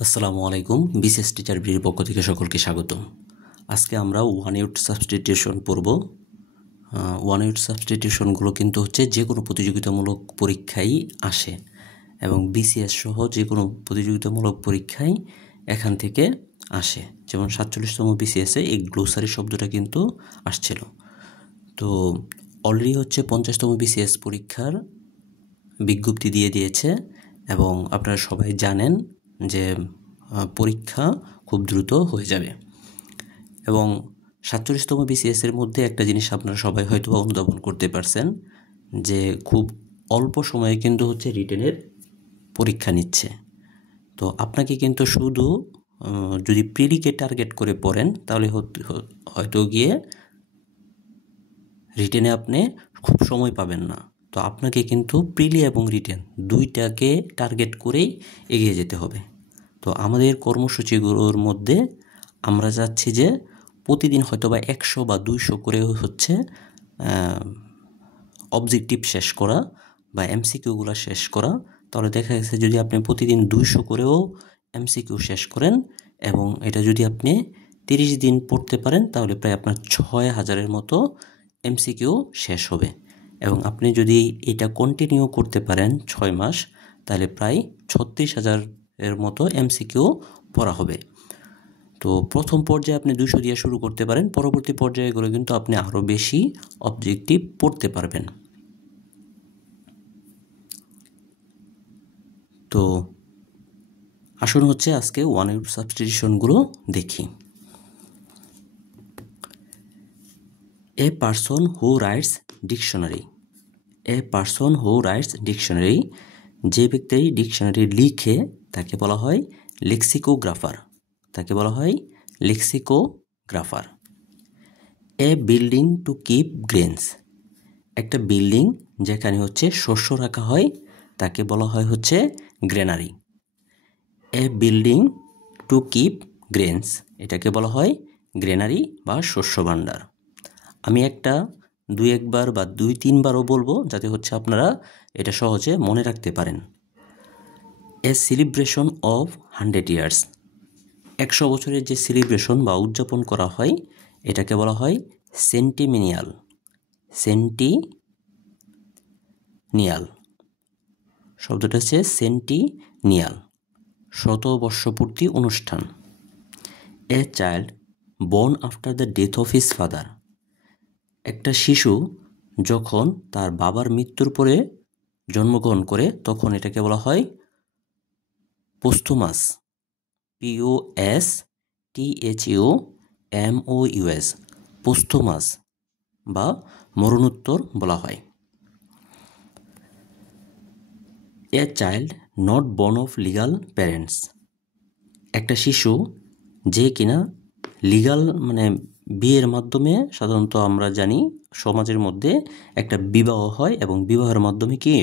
আসসালামু আলাইকুম। BCS teacher বিডির পক্ষ থেকে সকলকে স্বাগতম। আজকে আমরা ওয়ান ইউনিট সাবস্টিটিউশন পড়ব। ওয়ান ইউনিট সাবস্টিটিউশনগুলো কিন্তু হচ্ছে যে কোনো প্রতিযোগিতামূলক পরীক্ষায় আসে এবং বিসিএস সহ যে কোনো প্রতিযোগিতামূলক পরীক্ষায় এখান থেকে আসে। যেমন 47তম বিসিএসে এই গ্লোসারি শব্দটা কিন্তু আসছিল। তো অলরেডি হচ্ছে 50তম বিসিএস পরীক্ষার বিজ্ঞপ্তি দিয়ে দিয়েছে এবং আপনারা সবাই জানেন যে পরীক্ষা খুব দ্রুত হয়ে যাবে এবং 47তম বিসিএসের মধ্যে একটা জিনিস আপনারা সবাই হয়তো অনুধাবন করতে পারছেন যে খুব অল্প সময়ে কিন্তু হচ্ছে রিটেনের পরীক্ষা নিচ্ছে। তো আপনাকে কিন্তু শুধু যদি প্রিলিকে টার্গেট করে পড়েন তাহলে হয়তো গিয়ে রিটেনে আপনি খুব সময় পাবেন না। তো আপনাকে কিন্তু প্রিলি এবং রিটেন দুইটাকে টার্গেট করেই এগিয়ে যেতে হবে। তো আমাদের কর্মসূচিগুলোর মধ্যে আমরা চাচ্ছি যে প্রতিদিন হয়তো বা 100 বা 200 করে হচ্ছে অবজেক্টিভ শেষ করা বা এমসিকিউগুলো শেষ করা। তাহলে দেখা গেছে যদি আপনি প্রতিদিন 200 করেও এমসিকিউ শেষ করেন এবং এটা যদি আপনি 30 দিন পড়তে পারেন তাহলে প্রায় আপনার 6000-এর মতো এমসিকিউ শেষ হবে এবং আপনি যদি এটা কন্টিনিউ করতে পারেন 6 মাস তাহলে প্রায় 36,000-এর মতো এমসিকিউ পড়া হবে। তো প্রথম পর্যায়ে আপনি 200 দিয়ে শুরু করতে পারেন, পরবর্তী পর্যায়েগুলো কিন্তু আপনি আরও বেশি অবজেক্টিভ পড়তে পারবেন। তো আসুন হচ্ছে আজকে ওয়ান ইউনিট সাবস্টিটিউশনগুলো দেখি। এ person who writes dictionary. A person who writes dictionary, যে ব্যক্তি ডিকশনারি লিখে তাকে বলা হয় লেক্সিকোগ্রাফার। তাকে বলা হয় লেক্সিকোগ্রাফার। এ বিল্ডিং টু কিপ গ্রেনস, একটা বিল্ডিং যেখানে হচ্ছে শস্য রাখা হয় তাকে বলা হয় হচ্ছে গ্রেনারি। এ বিল্ডিং টু কিপ গ্রেনস, এটাকে বলা হয় গ্রেনারি বা শস্য ভাণ্ডার। আমি একটা 2-1 বার বা 2-3 বারও বলবো যাতে হচ্ছে আপনারা এটা সহজে মনে রাখতে পারেন। এ সেলিব্রেশন অফ 100 ইয়ার্স, 100 বছরের যে সেলিব্রেশন বা উদযাপন করা হয় এটাকে বলা হয় সেন্টিমিনিয়াল। সেন্টিনিয়াল শব্দটা হচ্ছে সেন্টিনিয়াল, শতবর্ষপূর্তি অনুষ্ঠান। A child born after the death of his father, একটা শিশু যখন তার বাবার মৃত্যুর পরে জন্মগ্রহণ করে তখন এটাকে বলা হয় পোস্থুমাস। POSTHUMOUS, পোস্থুমাস বা মরণোত্তর বলা হয়। A child not born of legal parents, একটা শিশু যে কিনা লিগাল মানে বিয়ের মাধ্যমে, সাধারণত আমরা জানি সমাজের মধ্যে একটা বিবাহ হয় এবং বিবাহের মাধ্যমে কি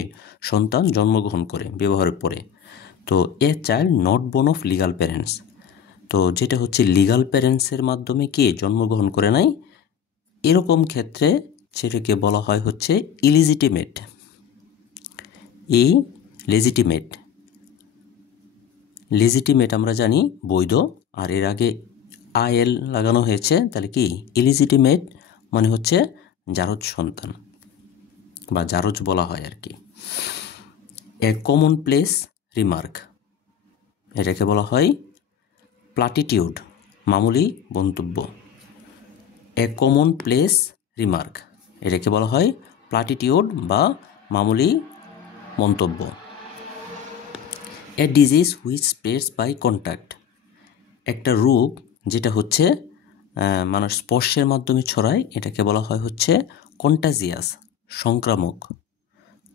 সন্তান জন্মগ্রহণ করে বিবাহের পরে। তো a child not born of legal parents, তো যেটা হচ্ছে লিগাল প্যারেন্টসের মাধ্যমে কি জন্মগ্রহণ করে নাই এরকম ক্ষেত্রে সেটাকে বলা হয় হচ্ছে ইলিজিটিমেট। লেজিটিমেট, লেজিটিমেট আমরা জানি বৈধ, আর এর আগে IL লাগানো হয়েছে, তাহলে কি ইলিজিটিমেট মানে হচ্ছে জারজ সন্তান বা জারজ বলা হয় আর কি। এ কমন প্লেস রিমার্ক, এটাকে বলা হয় প্লাটিটিউড, মামুলি মন্তব্য। এ কমন প্লেস রিমার্ক, এটাকে বলা হয় প্লাটিটিউড বা মামুলি মন্তব্য। A disease which spreads by contact, একটা রোগ যেটা হচ্ছে মানুষ স্পর্শের মাধ্যমে ছড়ায় এটাকে বলা হয় হচ্ছে কন্টাজিয়াস, সংক্রামক,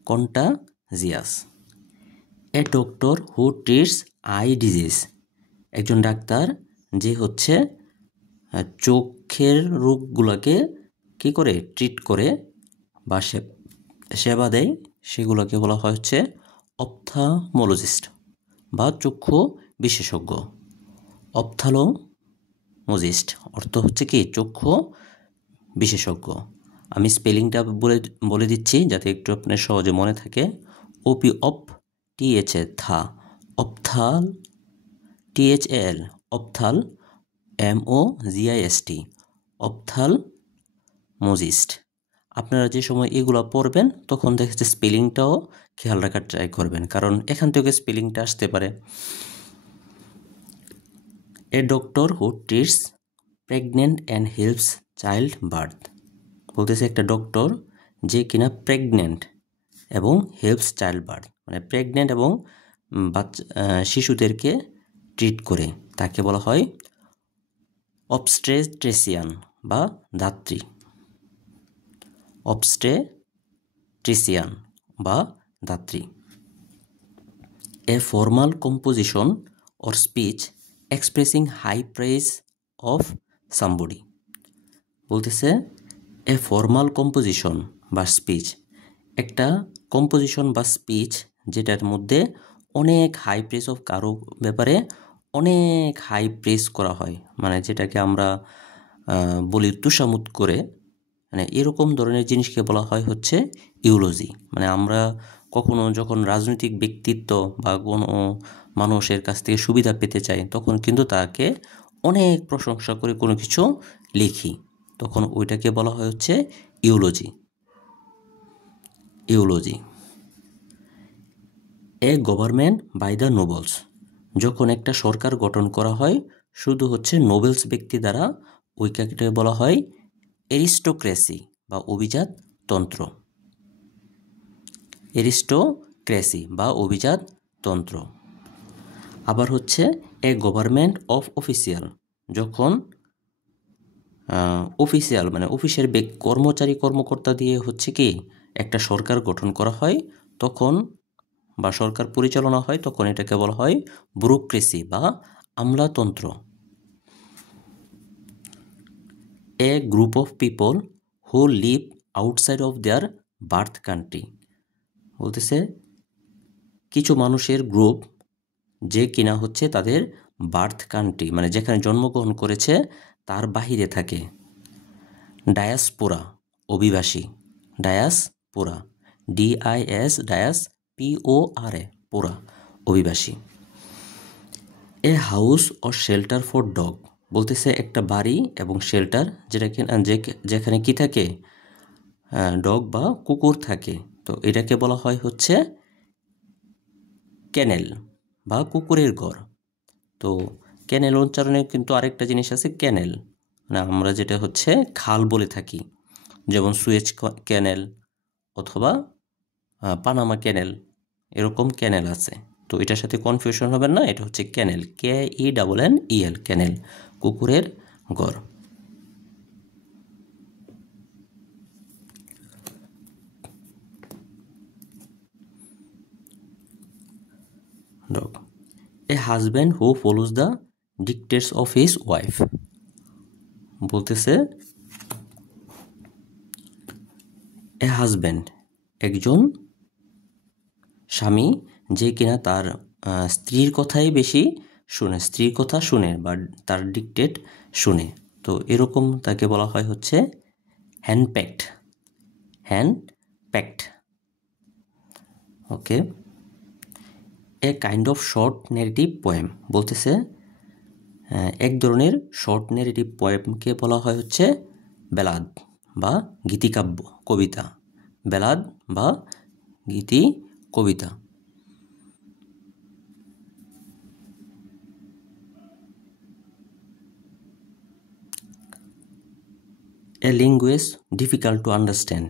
contagious. A doctor who treats I disease, একজন ডাক্তার যে হচ্ছে চোখের রোগগুলোকে কী করে ট্রিট করে বা সেবা দেয় সেগুলোকে বলা হয় হচ্ছে অপথ্যালমোলজিস্ট বা চক্ষু বিশেষজ্ঞ। অপথ্যালমোলজিস্ট অর্থ হচ্ছে কি চক্ষু বিশেষজ্ঞ। আমি স্পেলিংটা বলে দিচ্ছি যাতে একটু আপনার সহজে মনে থাকে। OP অপ TH থা, অপথাল THAL, অপথাল, MOGIST, অপথালমোজিস্ট। আপনারা যে সময় এগুলো পড়বেন তখন দেখা যাচ্ছে স্পেলিংটাও খেয়াল রাখার ট্রাই করবেন, কারণ এখান থেকে স্পেলিংটা আসতে পারে। A doctor who treats pregnant and helps child birth. বলতেছে একটা ডক্টর যে কিনা প্রেগনেন্ট এবং হেল্পস চাইল্ড বার্থ, মানে প্রেগনেন্ট এবং শিশুদেরকে ট্রিট করে, তাকে বলা হয় অবস্টেট্রিশিয়ান বা ধাত্রী। অবস্টেট্রিশিয়ান বা ধাত্রী। A formal composition or speech expressing high praise of somebody. বলতেছে এ ফর্মাল কম্পোজিশন বা স্পিচ, একটা কম্পোজিশন বা স্পিচ যেটার মধ্যে অনেক হাই প্রেস অফ কারো ব্যাপারে অনেক হাই প্রেস করা হয়, মানে যেটাকে আমরা বলি তুষামুত করে, মানে এরকম ধরনের জিনিসকে বলা হয় হচ্ছে ইউলজি। মানে আমরা কখনো যখন রাজনৈতিক ব্যক্তিত্ব বা কোনো মানুষের কাছ থেকে সুবিধা পেতে চাই তখন কিন্তু তাকে অনেক প্রশংসা করে কোনো কিছু লিখি, তখন ওইটাকে বলা হয় হচ্ছে eulogy. Eulogy. A government by the nobles, যখন একটা সরকার গঠন করা হয় শুধু হচ্ছে নোবেলস ব্যক্তি দ্বারা, ওইটাকে বলা হয় এরিস্টোক্রেসি বা অভিজাততন্ত্র। এরিস্টোক্রেসি বা অভিজাততন্ত্র। আবার হচ্ছে এ গভর্নমেন্ট অফ অফিসিয়াল, যখন অফিসিয়াল মানে অফিসের কর্মচারী কর্মকর্তা দিয়ে হচ্ছে কি একটা সরকার গঠন করা হয় তখন, বা সরকার পরিচালনা হয় তখন এটাকে বলা হয় ব্যুরোক্রেসি বা আমলাতন্ত্র। A group of people who live outside of their birth country. বলতেছে কিছু মানুষের গ্রুপ যে কিনা হচ্ছে তাদের বার্থ কান্ট্রি মানে যেখানে জন্মগ্রহণ করেছে তার বাহিরে থাকে। ডায়াসপোরা, অভিবাসী। ডায়াসপোরা, DIS ডায়াস PORA, পোরা, অভিবাসী। A house or shelter for dog. বলতেছে একটা বাড়ি এবং শেল্টার যেখানে কি থাকে, ডগ বা কুকুর থাকে, তো এটাকে বলা হয় হচ্ছে ক্যানেল বা কুকুরের ঘর। তো ক্যানেল উচ্চারণে কিন্তু আরেকটা জিনিস আছে ক্যানেল, মানে আমরা যেটা হচ্ছে খাল বলে থাকি, যেমন সুয়েজ ক্যানেল অথবা পানামা ক্যানেল, এরকম ক্যানেল আছে। তো এটার সাথে কনফিউশন হবে না, এটা হচ্ছে ক্যানেল, KENNEL, ক্যানেল, কুকুরের ঘর। Dog. A husband who follows the ডিকটেটস of his wife. বলতেছে এ হাজব্যান্ড, একজন স্বামী যে কিনা তার স্ত্রীর কথাই বেশি শুনে, স্ত্রীর কথা শুনে বা তার ডিকটেট শুনে, তো এরকম তাকে বলা হয় হচ্ছে হ্যান্ডপ্যাক্ট। হ্যান্ডপ্যাক্ট। Okay. A kind of short narrative poem. বলতেছে এক ধরনের শর্ট নেরেটিভ পোয়েমকে বলা হয় হচ্ছে বেলাদ বা গীতিকাব্য, কবিতা। বেলাদ বা গীতি কবিতা। A language difficult to understand,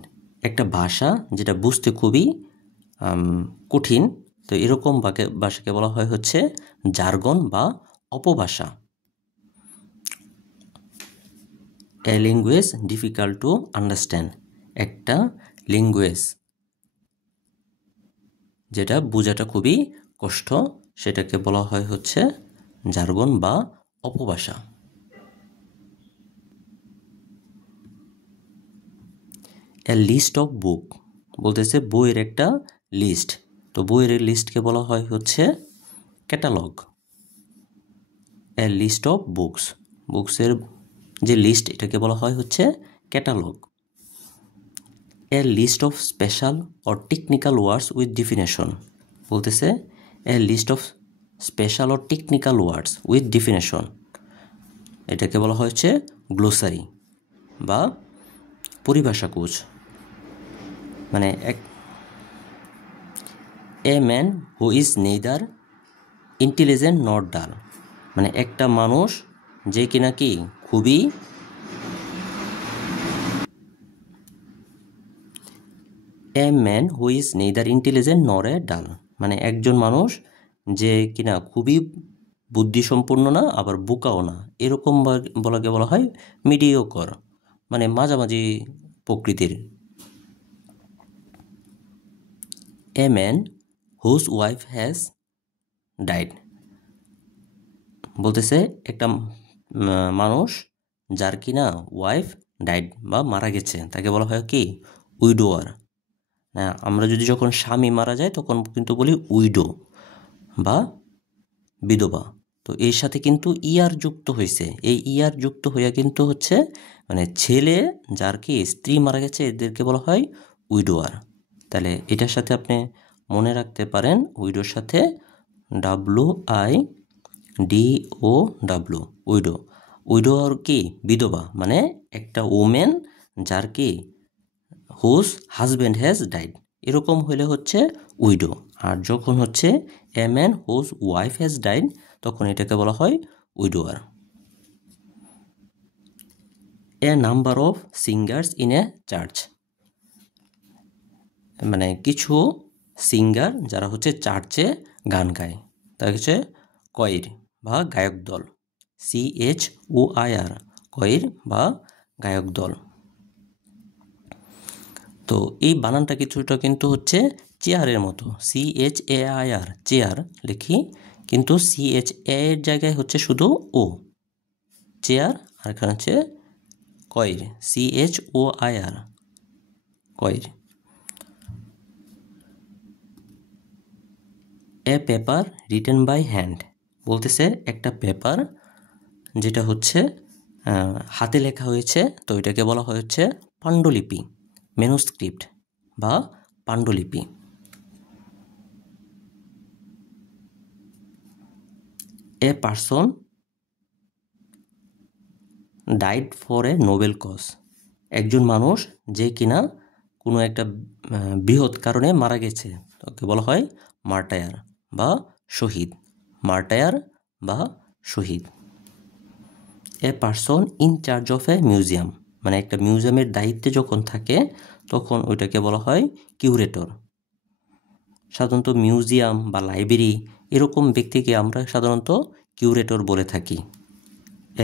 একটা ভাষা যেটা বুঝতে খুবই কঠিন, তো এরকম ভাষাকে বলা হয় হচ্ছে জার্গন বা অপভাষা। A language difficult to understand, একটা ল্যাঙ্গুয়েজ যেটা বোঝাটা খুবই কষ্ট, সেটাকে বলা হয় হচ্ছে জার্গন বা অপভাষা। এ লিস্ট অফ বুক। বলতেছে বইয়ের একটা লিস্ট, তো বইয়ের লিস্টকে বলা হয় হচ্ছে catalogue. A list of books, বুকসের যে লিস্ট এটাকে বলা হয় হচ্ছে catalogue. A list of special or technical words with definition. বলতেছে এ লিস্ট অফ স্পেশাল ও টেকনিক্যাল ওয়ার্ডস উইথ ডেফিনেশন, এটাকে বলা হয়েছে গ্লোসারি বা পরিভাষা কোষ। মানে a man who is neither intelligent not dull, মানে একটা মানুষ যে কিনা কি খুবই a man who is neither intelligent nor a ডাল, মানে একজন মানুষ যে কিনা খুবই বুদ্ধিসম্পন্ন না আবার বোকাও না, এরকম বলাকে বলা হয় মিডিওকর, মানে মাঝামাঝি প্রকৃতির। A man whose wife has died, বলতেছে একটা মানুষ যার কিনা ওয়াইফ ডাইড বা মারা গেছে তাকে বলা হয় কি উইডোয়ার। হ্যাঁ, আমরা যদি যখন স্বামী মারা যায় তখন কিন্তু বলি উইডো বা বিধবা। তো এর সাথে কিন্তু ইয়ার যুক্ত হয়েছে, এই ইয়ার যুক্ত হইয়া কিন্তু হচ্ছে মানে ছেলে যার কি স্ত্রী মারা গেছে এদেরকে বলা হয় উইডোয়ার। তাহলে এটার সাথে আপনি মনে রাখতে পারেন উইডোর সাথে WIDOW, উইডো। উইডো আর কি বিধবা, মানে একটা ওমেন যার কি হুজ হাজব্যান্ড হ্যাজ ডাইড, এরকম হলে হচ্ছে উইডো। আর যখন হচ্ছে a man whose wife has died তখন এটাকে বলা হয় widower. A number of singers in a church, মানে কিছু সিঙ্গার যারা হচ্ছে চার্চে গান গায় তারা হচ্ছে কয়ের বা গায়ক দল, CHOIR, কয়ের বা গায়ক দল। তো এই বানানটা কিছুটা কিন্তু হচ্ছে চেয়ারের মতো, CHAIR চেয়ার লিখি, কিন্তু CHA এর জায়গায় হচ্ছে শুধু ও চেয়ার, আর এখানে হচ্ছে কয়ের CHOIR কয়ের। A paper written by hand, বলতেছে একটা পেপার যেটা হচ্ছে হাতে লেখা হয়েছে, তো এটাকে বলা হচ্ছে পাণ্ডুলিপি, ম্যানুস্ক্রিপ্ট বা পাণ্ডুলিপি। A person died for a noble cause, একজন মানুষ যে কিনা কোনো একটা বৃহৎ কারণে মারা গেছে তাকে বলা হয় মার্টায়ার বা শহীদ, মার্টায়ার বা শহীদ। A person in charge of a museum, মানে একটা মিউজিয়ামের দায়িত্বে যখন থাকে তখন ওইটাকে বলা হয় কিউরেটর। সাধারণত মিউজিয়াম বা লাইব্রেরি এরকম ব্যক্তিকে আমরা সাধারণত কিউরেটর বলে থাকি।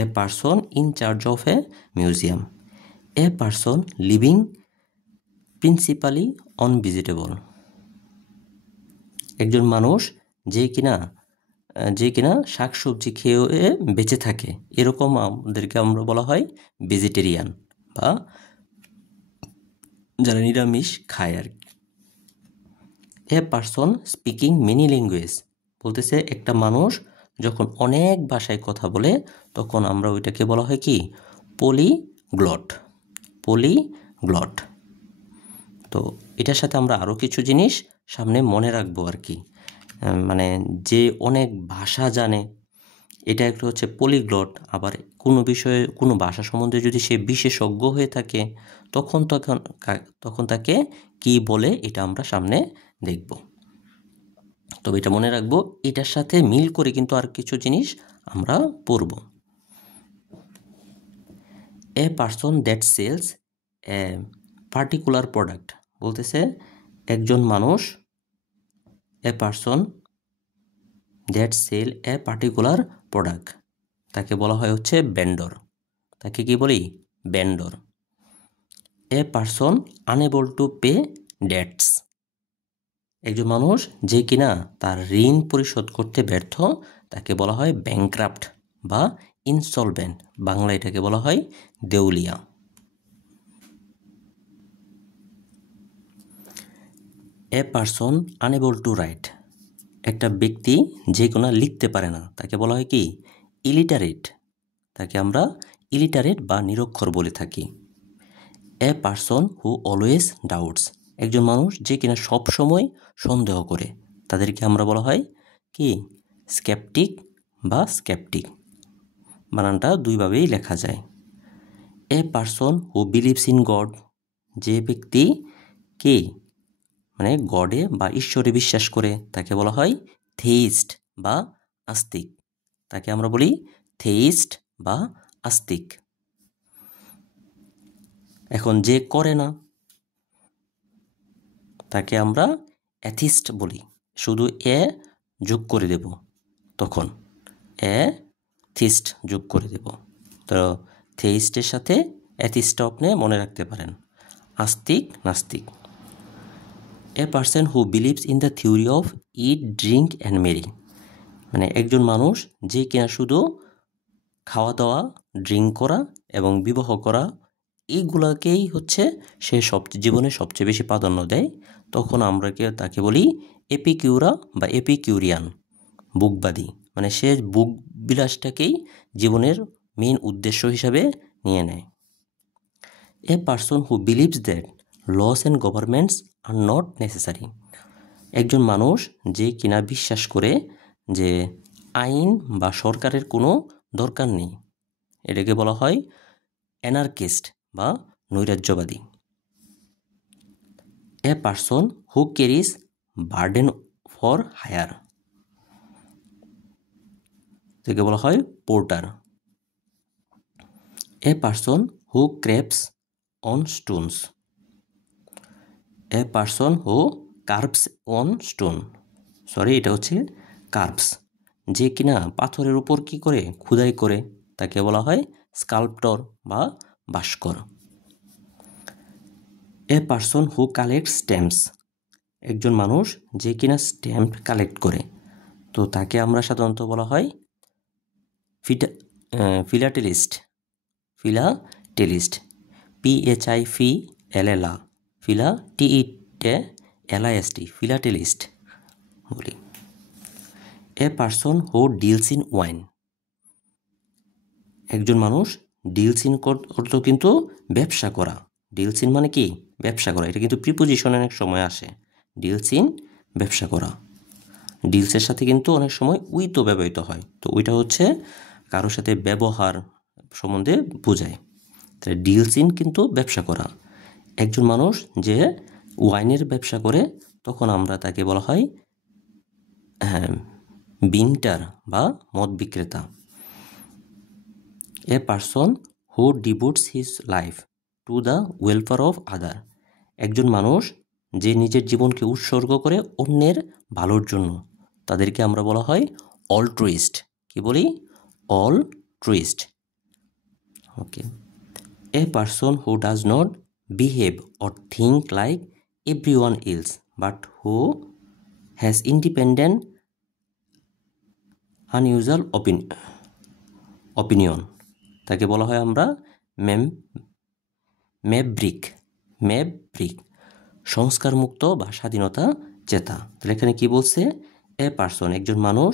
এ person in charge of a museum. A person living principally on vegetable, একজন মানুষ যে কিনা শাকসবজি খেয়ে বেঁচে থাকে, এরকম আমাদেরকে আমরা বলা হয় ভেজিটেরিয়ান বা যারা নিরামিষ খায় আর কি। A person speaking many language, বলতেছে একটা মানুষ যখন অনেক ভাষায় কথা বলে তখন আমরা ওইটাকে বলা হয় কি পলিগ্লট, পলিগ্লট। তো এটার সাথে আমরা আরও কিছু জিনিস সামনে মনে রাখবো আর কি, মানে যে অনেক ভাষা জানে এটা একটা হচ্ছে পলিগ্লট। আবার কোনো বিষয়ে কোনো ভাষা সম্বন্ধে যদি সে বিশেষজ্ঞ হয়ে থাকে তখন তাকে কি বলে এটা আমরা সামনে দেখব। তবে এটা মনে রাখবো, এটার সাথে মিল করে কিন্তু আর কিছু জিনিস আমরা পড়ব। A person that sells a particular product, বলতেছে একজন মানুষ a person that sell a particular product তাকে বলা হয় হচ্ছে ভেন্ডর, তাকে কি বলি vendor. A person unable to pay debts, একজন মানুষ যে কিনা তার ঋণ পরিশোধ করতে ব্যর্থ তাকে বলা হয় ব্যাংক্রাফট বা ইনসলভেন্ট, বাংলা এটাকে বলা হয় দেউলিয়া। এ পারসন আনএবল টু রাইট, একটা ব্যক্তি যে কোনো লিখতে পারে না তাকে বলা হয় কি ইলিটারেট, তাকে আমরা ইলিটারেট বা নিরক্ষর বলে থাকি। এ পারসন হু অলওয়েজ ডাউটস, একজন মানুষ যে কিনা সব সময় সন্দেহ করে তাদেরকে আমরা বলা হয় কি স্কেপটিক বা স্কেপটিক, বানানটা দুইভাবেই লেখা যায়। এ person who believes in God, যে ব্যক্তি কে মানে গডে বা ঈশ্বরে বিশ্বাস করে তাকে বলা হয় থেইস্ট বা আস্তিক। তাকে আমরা বলি থেইস্ট বা আস্তিক। এখন যে করে না তাকে আমরা অ্যাথিস্ট বলি, শুধু এ যোগ করে দেব, তখন অ্যাথিস্ট যোগ করে দেব। তো থেইস্টের সাথে অ্যাথিস্ট আপনি মনে রাখতে পারেন, আস্তিক নাস্তিক। A person who believes in the theory of eat drink and merry, মানে একজন মানুষ যে কিনা শুধু খাওয়া দাওয়া, ড্রিঙ্ক করা এবং বিবাহ করা এইগুলাকেই হচ্ছে সে জীবনে সবচেয়ে বেশি প্রাধান্য দেয়, তখন আমরা তাকে বলি এপিকিউরা বা এপিকিউরিয়ান, বুকবাদী। মানে সে বুক বিলাসটাকেই জীবনের মেইন উদ্দেশ্য হিসাবে নিয়ে নেয়। A person who believes that laws and governments are not necessary, একজন মানুষ যে কিনা বিশ্বাস করে যে আইন বা সরকারের কোনো দরকার নেই, এটাকে বলা হয় অ্যানার্কিস্ট বা নৈরাজ্যবাদী। A person who carries burden for hire, এটাকে বলা হয় porter. A person who creeps on stones, a person who carves on stone, sorry এটা হচ্ছে কার্ভস, যে কিনা পাথরের উপর কি করে খোদাই করে তাকে বলা হয় স্কাল্পটর বা ভাস্কর। A person who collect stamps, একজন মানুষ যে কিনা স্ট্যাম্প কালেক্ট করে, তো তাকে আমরা সাধারণত বলা হয় ফিলাটেলিস্ট, ফিলাটেলিস্ট, PHILA, ফিলা TELIST, ফিলাটেলিস্ট বলি। এ person who deals in wine, একজন মানুষ ডিলস ইন অর্থ কিন্তু ব্যবসা করা, ডিলস ইন মানে কি ব্যবসা করা, এটা কিন্তু প্রিপোজিশন অনেক সময় আসে, ডিলস ইন ব্যবসা করা, ডিলসের সাথে কিন্তু অনেক সময় উইতো ব্যবহৃত হয়, তো ওইটা হচ্ছে কারোর সাথে ব্যবহার সম্বন্ধে বোঝায়। তাহলে ডিলস ইন কিন্তু ব্যবসা করা, একজন মানুষ যে ওয়াইনের ব্যবসা করে তখন আমরা তাকে বলা হয় বিন্টার বা মদ বিক্রেতা। A person who devotes his life to the welfare of other, একজন মানুষ যে নিজের জীবনকে উৎসর্গ করে অন্যের ভালোর জন্য, তাদেরকে আমরা বলা হয় অলট্রুইস্ট। কি বলি? Altruist. Okay. A person who does not behave or think like everyone else but who has independent unusual opinion, তাকে বলা হয় আমরা ম্যাভরিক, সংস্কারমুক্ত বা স্বাধীনতা চেতা। তাহলে এখানে কি বলছে? এ পারসন একজন মানুষ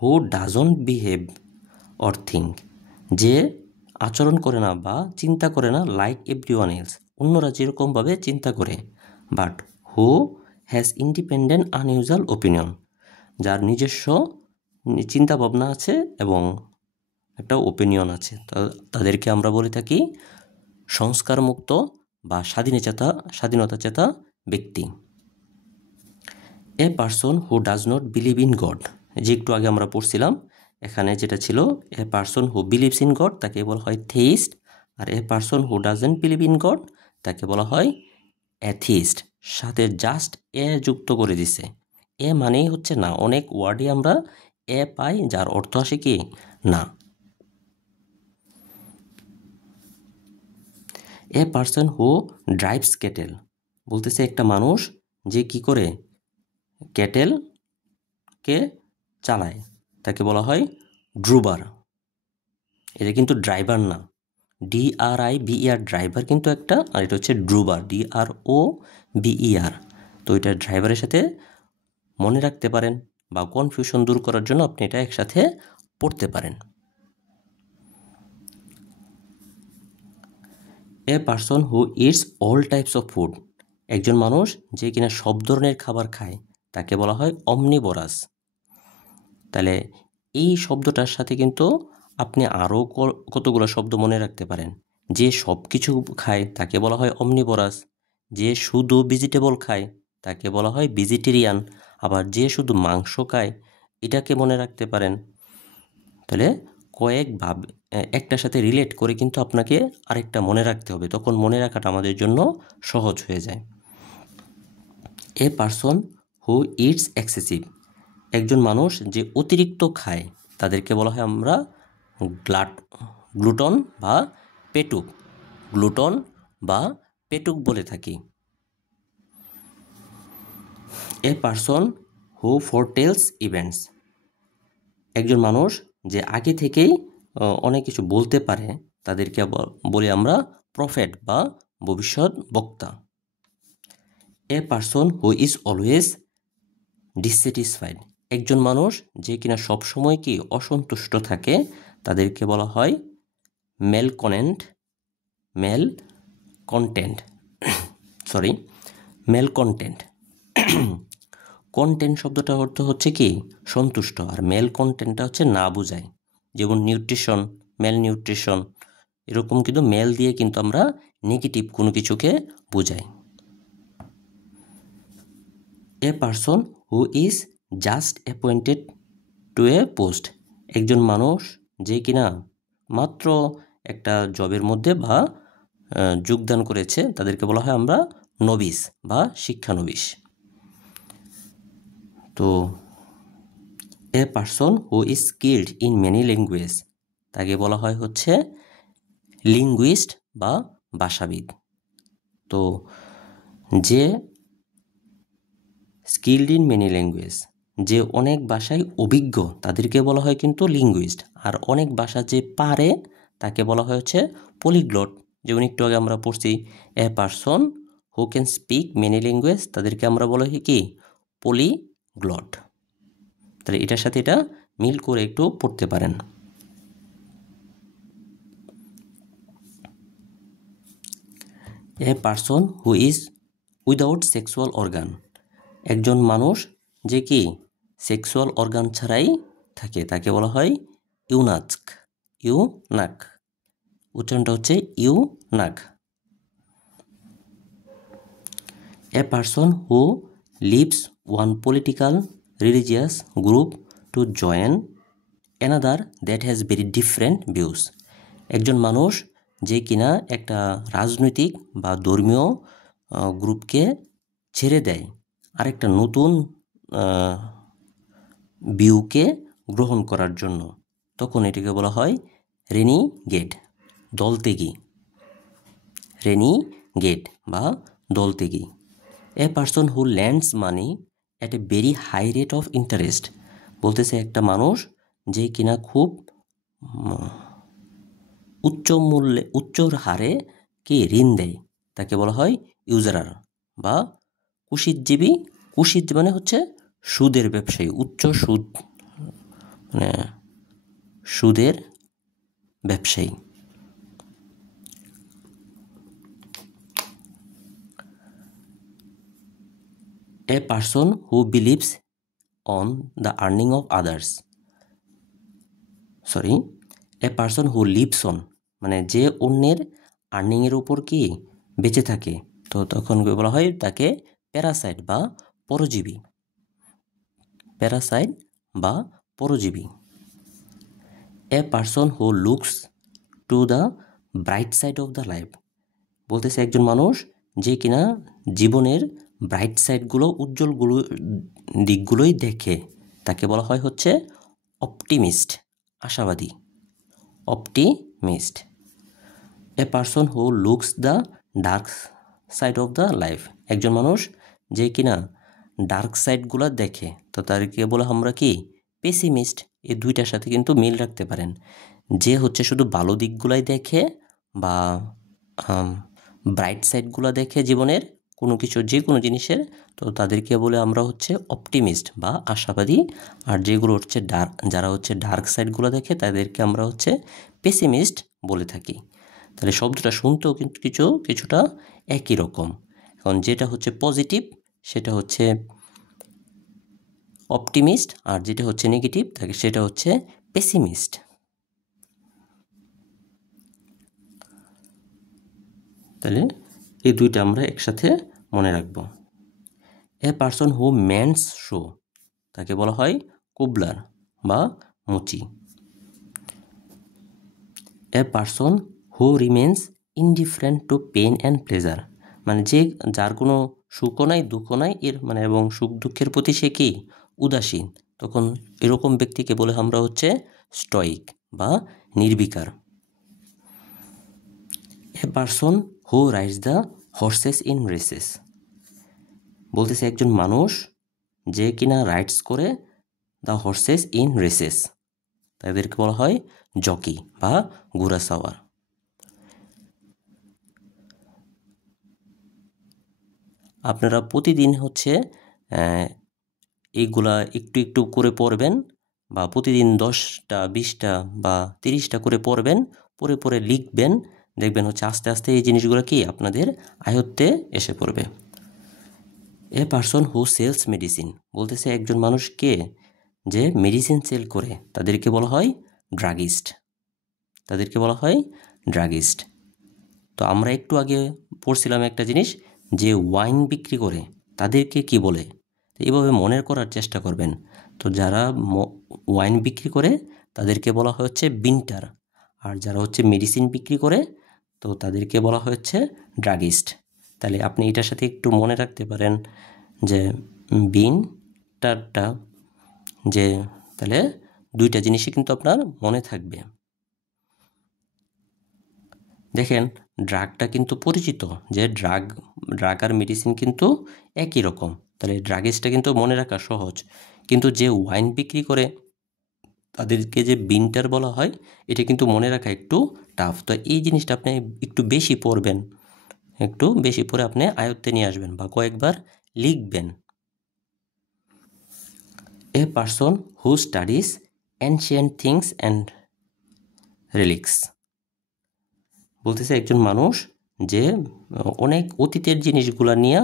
who doesn't behave or think, যে আচরণ করে না বা চিন্তা করে না লাইক এভরিওয়ান এলস, অন্যরা যেরকমভাবে চিন্তা করে, but who has independent unusual opinion, যার নিজস্ব চিন্তা ভাবনা আছে এবং একটা ওপিনিয়ন আছে, তাদেরকে আমরা বলে থাকি সংস্কারমুক্ত বা স্বাধীনতা চেতা ব্যক্তি। A person who does not believe in God, যে একটু আগে আমরা পড়ছিলাম, এখানে যেটা ছিল a person who believes in God তাকে বলা হয় থেইস্ট, আর a person who doesn't believe in God তাকে বলা হয় অ্যাথিস্ট। সাথে জাস্ট এ যুক্ত করে দিছে, এ মানেই হচ্ছে না, অনেক ওয়ার্ডে আমরা এ পাই যার অর্থ আসে কি না। এ পারসন হু ড্রাইভস ক্যাটেল, বলতেছে একটা মানুষ যে কি করে ক্যাটেলকে চালায় তাকে বলা হয় ড্রুবার। এটা কিন্তু ড্রাইভার না, DRIVER ড্রাইভার কিন্তু একটা, আর এটা হচ্ছে ড্রুবার, DROVER। তো এটা ড্রাইভারের সাথে মনে রাখতে পারেন বা কনফিউশন দূর করার জন্য আপনি এটা একসাথে পড়তে পারেন। এ person who it's all types of food, একজন মানুষ যে কিনা সব ধরনের খাবার খায় তাকে বলা হয় অমনিভোরাস। তাহলে এই শব্দটার সাথে কিন্তু আপনি আরও কতগুলো শব্দ মনে রাখতে পারেন। যে সব কিছু খায় তাকে বলা হয় অমনিভোরাস, যে শুধু ভেজিটেবল খায় তাকে বলা হয় ভেজিটেরিয়ান, আবার যে শুধু মাংস খায় এটাকে মনে রাখতে পারেন। তাহলে কয়েকভাবে একটার সাথে রিলেট করে কিন্তু আপনাকে আরেকটা মনে রাখতে হবে, তখন মনে রাখাটা আমাদের জন্য সহজ হয়ে যায়। এ পারসন হু ইটস এক্সেসিভ, একজন মানুষ যে অতিরিক্ত খায় তাদেরকে বলা হয় আমরা গ্লুটন বা পেটুক, গ্লুটন বা পেটুক বলে থাকি। এ পারসন হু ফোরটেলস ইভেন্টস, একজন মানুষ যে আগে থেকেই অনেক কিছু বলতে পারে তাদেরকে বলি আমরা প্রফেট বা ভবিষ্যৎ বক্তা। এ person who is always dissatisfied, একজন মানুষ যে কিনা সবসময় কি অসন্তুষ্ট থাকে তাদেরকে বলা হয় মেলকন্টেন্ট কন্টেন্ট শব্দটার অর্থ হচ্ছে কি সন্তুষ্ট, আর মেল কন্টেন্টটা হচ্ছে না বোঝায়, যেমন নিউট্রিশন, মেল নিউট্রিশন, এরকম কিন্তু মেল দিয়ে কিন্তু আমরা নেগেটিভ কোনো কিছুকে বোঝাই। এ person who is just appointed to A post, একজন মানুষ যে কিনা মাত্র একটা জবের মধ্যে বা যোগদান করেছে তাদেরকে বলা হয় আমরা নবিস বা শিক্ষানবিশ। তো এ person who is skilled in many language, তাকে বলা হয় হচ্ছে লিঙ্গুইস্ট বা ভাষাবিদ। তো যে স্কিলড ইন মেনি ল্যাঙ্গুয়েজ, যে অনেক ভাষায় অভিজ্ঞ তাদেরকে বলা হয় কিন্তু লিঙ্গুইস্ট, আর অনেক ভাষা যে পারে তাকে বলা হয় হচ্ছে পলিগ্লট। যেমন একটু আগে আমরা পড়ছি এ person who can speak many language, তাদেরকে আমরা বলা হয় কি পলিগ্লট। তাহলে এটার সাথে এটা মিল করে একটু পড়তে পারেন। এ person who is without sexual organ, একজন মানুষ যে কি সেক্সুয়াল অর্গান ছাড়াই থাকে তাকে বলা হয় ইউনাক, উচ্চারণটা হচ্ছে eunuch. A person who leaves one political religious group to join another that has very different views, একজন মানুষ যে কিনা একটা রাজনৈতিক বা ধর্মীয় গ্রুপকে ছেড়ে দেয় আরেকটা নতুন ভিউকে গ্রহণ করার জন্য, তখন এটাকে বলা হয় রেনিগেট, রেনিগেট বা দলত্যাগী। A person who lends money at a very high rate of interest, বলতেছে একটা মানুষ যে কিনা খুব উচ্চ হারে কি ঋণ দেয় তাকে বলা হয় ইউজারার বা কুশিতজীবী। কুশিত মানে হচ্ছে সুদের ব্যবসায়ী, উচ্চ সুদ মানে সুদের ব্যবসায়ী। এ person who believes on the earning of others, A person who leaves on মানে যে অন্যের আর্নিংয়ের উপর কি বেঁচে থাকে, তো তখন বলা হয় তাকে প্যারাসাইট বা পরজীবী। এ person who looks to the bright side of the life, বলতেছে একজন মানুষ যে কিনা জীবনের ব্রাইট সাইডগুলো উজ্জ্বল দিকগুলোই দেখে তাকে বলা হয় হচ্ছে অপটিমিস্ট, আশাবাদী, optimist. A person who looks the dark side of the life, একজন মানুষ যে কিনা ডার্ক সাইডগুলো দেখে তো তাদেরকে বলা আমরা কি পেসিমিস্ট। এই দুইটার সাথে কিন্তু মিল রাখতে পারেন, যে হচ্ছে শুধু ভালো দিকগুলাই দেখে বা ব্রাইট সাইডগুলো দেখে জীবনের কোনো কিছু যে কোনো জিনিসের, তো তাদেরকে বলে আমরা হচ্ছে অপটিমিস্ট বা আশাবাদী, আর যেগুলো হচ্ছে যারা হচ্ছে ডার্ক সাইডগুলো দেখে তাদেরকে আমরা হচ্ছে পেসিমিস্ট বলে থাকি। তাহলে শব্দটা শুনতেও কিন্তু কিছুটা একই রকম। এখন যেটা হচ্ছে পজিটিভ সেটা হচ্ছে অপটিমিস্ট, আর যেটা হচ্ছে নেগেটিভ তাকে সেটা হচ্ছে পেসিমিস্ট। তাহলে এই দুইটা আমরা একসাথে মনে রাখব। এ পারসন হু মেন্টস শো তাকে বলা হয় কুবলার বা মুচি। A person who remains indifferent to pain and pleasure, মানে যার কোনো সুখও নাই দুঃখও নাই এর মানে এবং সুখ দুঃখের প্রতি সে কি উদাসীন, তখন এরকম ব্যক্তিকে বলে আমরা হচ্ছে স্টয়িক বা নির্বিকার। A person who rides the horses in races, বলতেছে একজন মানুষ যে কিনা রাইডস করে দ্য হর্সেস ইন রেসেস, তাদেরকে বলা হয় জকি বা ঘোড়া সাওয়ার। আপনারা প্রতিদিন হচ্ছে এইগুলা একটু একটু করে পড়বেন, বা প্রতিদিন 10টা 20টা বা 30টা করে পড়বেন, পড়ে পড়ে লিখবেন, দেখবেন হচ্ছে আস্তে আস্তে এই জিনিসগুলো কি আপনাদের আয়ত্তে এসে পড়বে। এ পারসন হু সেলস মেডিসিন, বলতেছে একজন মানুষকে যে মেডিসিন সেল করে তাদেরকে বলা হয় ড্রাগিস্ট, তাদেরকে বলা হয় ড্রাগিস্ট। তো আমরা একটু আগে পড়ছিলাম একটা জিনিস, যে ওয়াইন বিক্রি করে তাদেরকে কি বলে, এইভাবে মনে করার চেষ্টা করবেন। তো যারা ওয়াইন বিক্রি করে তাদেরকে বলা হচ্ছে বিন্টার, আর যারা হচ্ছে মেডিসিন বিক্রি করে তো তাদেরকে বলা হচ্ছে ড্রাগিস্ট। তাহলে আপনি এটার সাথে একটু মনে রাখতে পারেন যে বিনটারটা, যে তাহলে দুইটা জিনিসই কিন্তু আপনার মনে থাকবে। দেখেন ড্রাগটা কিন্তু পরিচিত, যে ড্রাগ আর মেডিসিন কিন্তু একই রকম, তাহলে ড্রাগিস্টটা কিন্তু মনে রাখা সহজ। কিন্তু যে ওয়াইন বিক্রি করে তাদেরকে যে বিন্টার বলা হয়, এটা কিন্তু মনে রাখা একটু টাফ। তো এই জিনিসটা আপনি একটু বেশি পড়বেন, একটু বেশি পড়ে আপনি আয়ত্তে নিয়ে আসবেন বা কয়েকবার লিখবেন। এ person who studies ancient things and relics, বলতেছে একজন মানুষ যে অনেক অতীতের জিনিসগুলা নিয়ে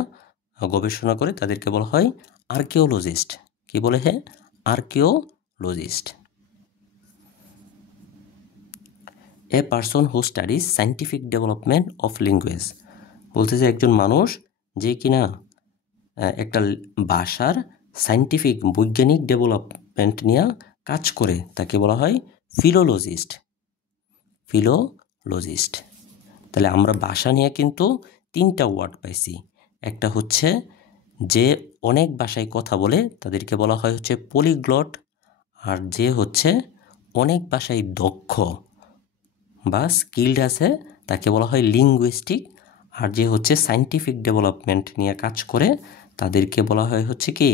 গবেষণা করে তাদেরকে বলা হয় আর্কিওলজিস্ট। কি বলে? হ্যাঁ, archaeologist. A person who studies scientific development of language, বলতেছে একজন মানুষ যে কিনা একটা ভাষার সায়েন্টিফিক বৈজ্ঞানিক ডেভেলপমেন্ট নিয়ে কাজ করে তাকে বলা হয় ফিলোলজিস্ট। ফিলোলজিস্ট। তাহলে আমরা ভাষা নিয়ে কিন্তু 3টা ওয়ার্ড পাইছি। একটা হচ্ছে যে অনেক ভাষায় কথা বলে তাদেরকে বলা হয় হচ্ছে পলিগ্লট, আর যে হচ্ছে অনেক ভাষায় দক্ষ বা স্কিল্ড আছে তাকে বলা হয় লিঙ্গুইস্টিক, আর যে হচ্ছে সায়েন্টিফিক ডেভেলপমেন্ট নিয়ে কাজ করে তাদেরকে বলা হয় হচ্ছে কি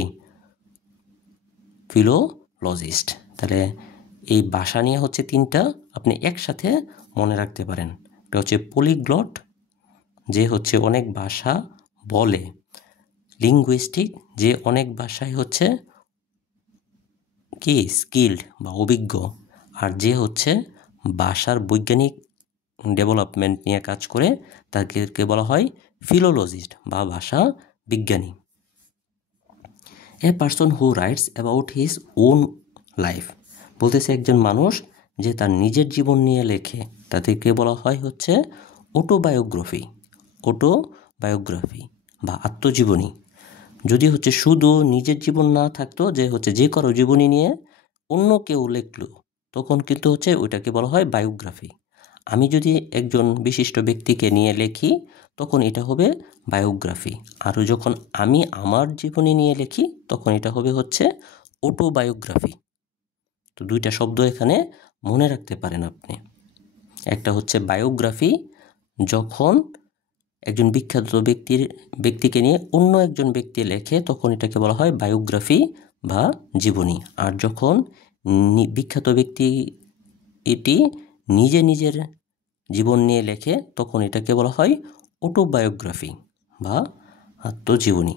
ফিলোলজিস্ট। তাহলে এই ভাষা নিয়ে হচ্ছে 3টা আপনি একসাথে মনে রাখতে পারেন। এটা হচ্ছে পলিগ্লট, যে হচ্ছে অনেক ভাষা বলে, লিঙ্গুইস্টিক, যে অনেক ভাষায় হচ্ছে কি স্কিল্ড বা অভিজ্ঞ, আর যে হচ্ছে ভাষার বৈজ্ঞানিক ডেভেলপমেন্ট নিয়ে কাজ করে তাদেরকে বলা হয় ফিলোলজিস্ট বা ভাষা বিজ্ঞানী। এ person who writes about his own life, বলতেছে একজন মানুষ যে তার নিজের জীবন নিয়ে লেখে তাদেরকে বলা হয় হচ্ছে অটোবায়োগ্রাফি। অটোবায়োগ্রাফি বা আত্মজীবনী। যদি হচ্ছে শুধু নিজের জীবন না থাকতো, যে হচ্ছে যে কারো জীবনী নিয়ে অন্য কেউ লিখলো, তখন কিন্তু হচ্ছে ওইটাকে বলা হয় বায়োগ্রাফি। আমি যদি একজন বিশিষ্ট ব্যক্তিকে নিয়ে লিখি তখন এটা হবে বায়োগ্রাফি, আর যখন আমি আমার জীবনী নিয়ে লিখি তখন এটা হবে হচ্ছে অটোবায়োগ্রাফি। তো 2টা শব্দ এখানে মনে রাখতে পারেন আপনি। একটা হচ্ছে বায়োগ্রাফি, যখন একজন বিখ্যাত ব্যক্তিকে নিয়ে অন্য একজন ব্যক্তি লেখে তখন এটাকে বলা হয় বায়োগ্রাফি বা জীবনী, আর যখন বিখ্যাত ব্যক্তি এটি নিজের জীবন নিয়ে লেখে তখন এটাকে বলা হয় অটোবায়োগ্রাফি বা আত্মজীবনী।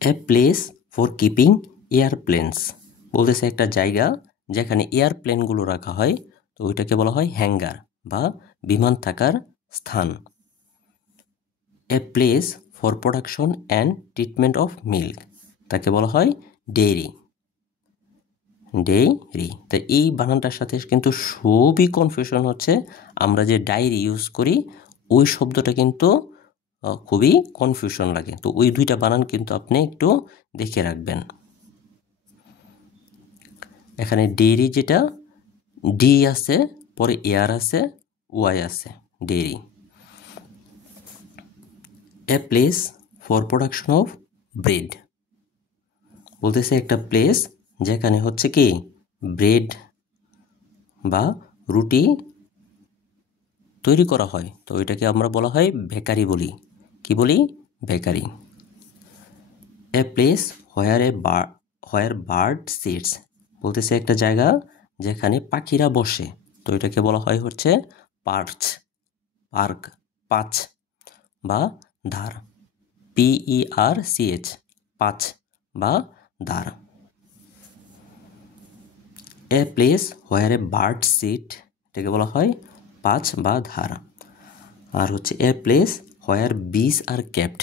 এ প্লেস ফর কিপিং এয়ারপ্লেনস, বলতেছে একটা জায়গা যেখানে এয়ারপ্লেনগুলো রাখা হয়, তো ওইটাকে বলা হয় হ্যাঙ্গার বা বিমান থাকার স্থান। A place for production and treatment of milk, তাকে বলা হয় ডেইরি। ডেইরি, তো এই বানানটার সাথে কিন্তু খুবই কনফিউশন হচ্ছে। আমরা যে ডায়েরি ইউজ করি ওই শব্দটা কিন্তু খুবই কনফিউশন লাগে। তো ওই দুইটা বানান কিন্তু আপনি একটু দেখে রাখবেন। এখানে ডেইরি যেটা ডি আছে, পরে এয়ার আছে, ওয়াই আছে, dairy. A place for production of bread, বলতেছে একটা প্লেস যেখানে হচ্ছে কি ব্রেড বা রুটি তৈরি করা হয়, তো এটাকে আমরা বলা হয় বেকারি বলি। কি বলি? Bakery. A place where bird sits, বলতেছে একটা জায়গা যেখানে পাখিরা বসে, তো এটাকে বলা হয় হচ্ছে পার্ক বা ধার, PERCH, পাঁচ বা ধার। A place where a bird sit, এটাকে বলা হয় পাঁচ বা ধার। আর হচ্ছে এ প্লেস হোয়ার বিস আর কেপ্ট,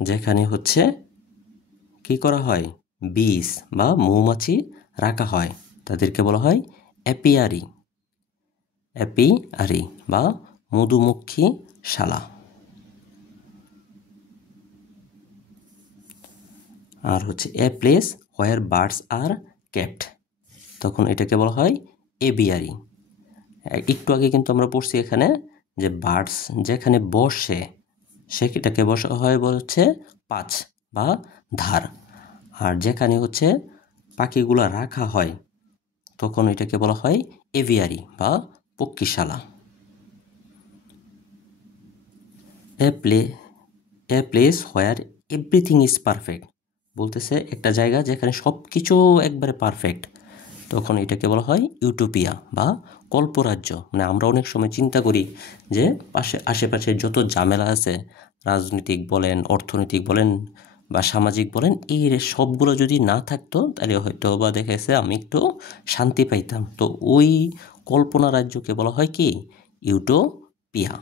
যেখানে হচ্ছে কি করা হয়, বিস বা মৌমাছি রাখা হয়, তাদেরকে বলা হয় অ্যাপিয়ারি বা মধুমক্ষীশালা। আর হচ্ছে এ place where birds are kept, তখন এটাকে বলা হয় এভিয়ারি। একটু আগে কিন্তু আমরা পড়ছি এখানে যে বার্ডস যেখানে বসে সেটাকে বসা হয় হচ্ছে পাঁচ বা ধার, আর যেখানে হচ্ছে পাখিগুলো রাখা হয় তখন এটাকে বলা হয় এভিয়ারি বা পক্ষীশালা। A place where everything is perfect, বলতেছে একটা জায়গা যেখানে সব কিছু একবারে পারফেক্ট, তখন এটাকে বলা হয় ইউটোপিয়া বা কল্পরাজ্য। মানে আমরা অনেক সময় চিন্তা করি যে আশেপাশে যত ঝামেলা আছে, রাজনৈতিক বলেন, অর্থনৈতিক বলেন বা সামাজিক বলেন, এই সবগুলো যদি না থাকতো তাহলে হয়তো বা দেখা গেছে আমি একটু শান্তি পাইতাম। তো ওই কল্পনা রাজ্যকে বলা হয় কি utopia.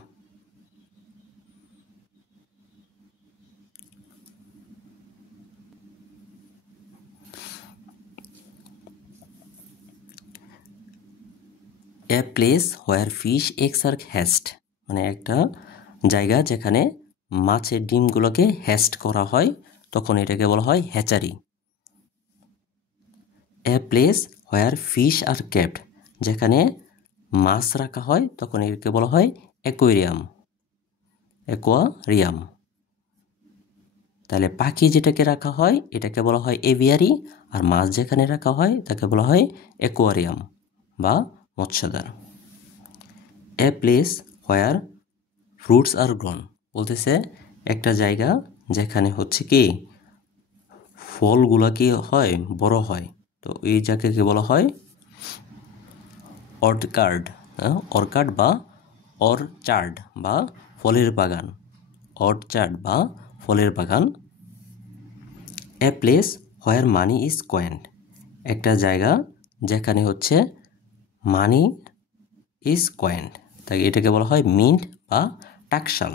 A place where fish eggs are hatched, মানে একটা জায়গা যেখানে মাছের ডিমগুলোকে হ্যাস্ট করা হয়, তখন এটাকে বলা হয় hatchery. A place where fish are kept, যেখানে মাছ রাখা হয় তখন এটাকে বলা হয় অ্যাকোয়ারিয়াম। তাহলে পাখি যেটাকে রাখা হয় এটাকে বলা হয় এভিয়ারি, আর মাছ যেখানে রাখা হয় তাকে বলা হয় অ্যাকোয়ারিয়াম বা মৎস্যাগার। A place where fruits are grown, বলতেছে একটা জায়গা যেখানে হচ্ছে কি ফলগুলা কি হয়, বড় হয়, তো এই জায়গাকে বলা হয় অর্কার্ড বা অরচার্ড বা ফলের বাগান। এ প্লেস হোয়ার মানি ইজ কয়েন্ড, একটা জায়গা যেখানে হচ্ছে মানি ইজ কয়েন্ড, তাই এটাকে বলা হয় মিন্ট বা টাকশাল।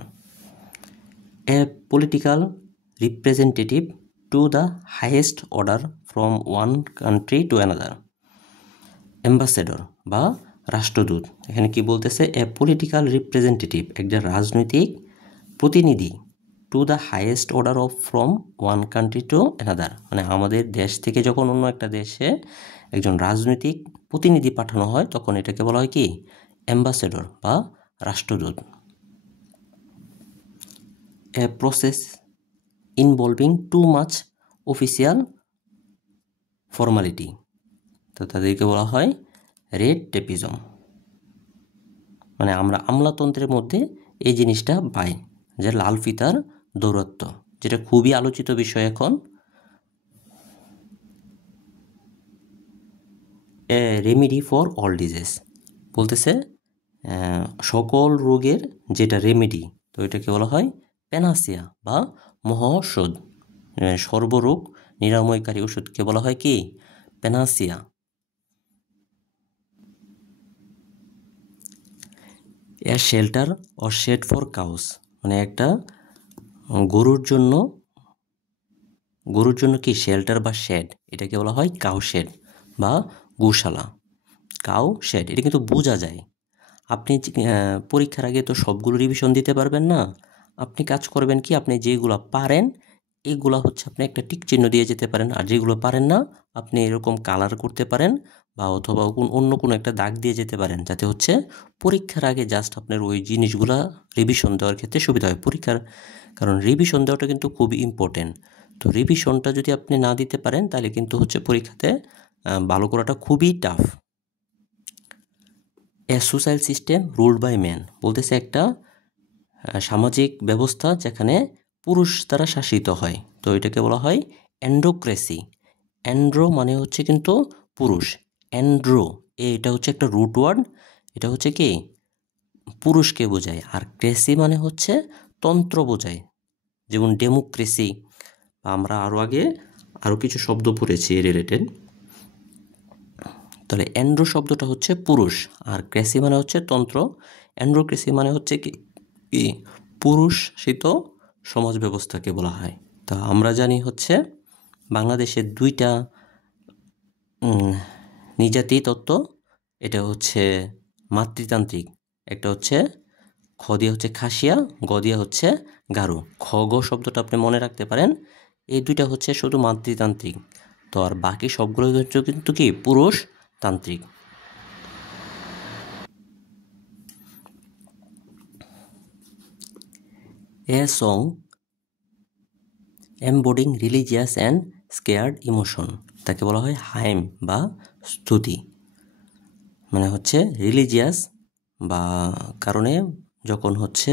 A political representative to the highest order from one country to another, ambassador বা রাষ্ট্রদূত। এখানে কি বলতেছে, এ পলিটিক্যাল রিপ্রেজেন্টেটিভ একটা রাজনৈতিক প্রতিনিধি, two the highest order of from one country to another, মানে আমাদের দেশ থেকে যখন অন্য একটা দেশে একজন রাজনৈতিক প্রতিনিধি পাঠানো হয় তখন এটাকে বলা হয় কি অ্যাম্বাসেডর বা রাষ্ট্রদূত। A process involving too much official formality, তো তাদেরকে বলা হয় রেড টেপিজম। মানে আমরা আমলাতন্ত্রের মধ্যে এই জিনিসটা পাই, যে লাল ফিতার দৌরত্ব, যেটা খুবই আলোচিত বিষয় এখন। এ রেমেডি ফর অল ডিজিজ, বলতেছে সকল রোগের যেটা রেমেডি, তো এটাকে বলা হয় প্যানাসিয়া বা মহাঔষধ। সর্বরোগ নিরাময়কারী ওষুধকে বলা হয় কি panacea. A shelter or shed for cows, মানে একটা গরুর জন্য কি শেল্টার বা শেড, এটাকে বলা হয় কাউ শেড বা গোশালা। কাউ শেড এটা কিন্তু বোঝা যায়। আপনি পরীক্ষার আগে তো সবগুলো রিভিশন দিতে পারবেন না। আপনি কাজ করবেন কি, আপনি যেগুলো পারেন এইগুলা হচ্ছে আপনি একটা টিক চিহ্ন দিয়ে যেতে পারেন, আর যেগুলো পারেন না আপনি এরকম কালার করতে পারেন বা অথবা অন্য কোনো একটা দাগ দিয়ে যেতে পারেন, যাতে হচ্ছে পরীক্ষার আগে জাস্ট আপনার ওই জিনিসগুলা রিভিশন দেওয়ার ক্ষেত্রে সুবিধা হয় কারণ রিভিশন দেওয়াটা কিন্তু খুবই ইম্পর্টেন্ট। তো রিভিশনটা যদি আপনি না দিতে পারেন তাহলে কিন্তু হচ্ছে পরীক্ষাতে ভালো করাটা খুবই tough. A social system ruled by man, বলতেছে একটা সামাজিক ব্যবস্থা যেখানে পুরুষ দ্বারা শাসিত হয়, তো এটাকে বলা হয় অ্যান্ড্রোক্রেসি। অ্যান্ড্রো মানে হচ্ছে কিন্তু পুরুষ, অ্যান্ড্রো এটা হচ্ছে একটা রুট ওয়ার্ড, এটা হচ্ছে কি পুরুষকে বোঝায়, আর ক্রেসি মানে হচ্ছে তন্ত্র বোঝায়, যেমন ডেমোক্রেসি। আমরা আরও কিছু শব্দ পড়েছি রিলেটেড। তাহলে অ্যান্ড্রো শব্দটা হচ্ছে পুরুষ, আর ক্রেসি মানে হচ্ছে তন্ত্র। অ্যান্ড্রোক্রেসি মানে হচ্ছে কি পুরুষিত সমাজ ব্যবস্থাকে বলা হয়। তা আমরা জানি হচ্ছে বাংলাদেশের দুইটা নিজাতি তত্ত্ব, এটা হচ্ছে মাতৃতান্ত্রিক, একটা হচ্ছে খ দিয়ে হচ্ছে খাসিয়া, গ দিয়ে হচ্ছে গারো। খ গ শব্দটা আপনি মনে রাখতে পারেন, এই দুইটা হচ্ছে শুধু মাতৃতান্ত্রিক, তো আর বাকি সবগুলো কিন্তু কি পুরুষতান্ত্রিক। A song embodying religious and scared emotion, তাকে বলা হয় হাইম বা স্তুতি। মানে হচ্ছে রিলিজিয়াস বা কারণে যখন হচ্ছে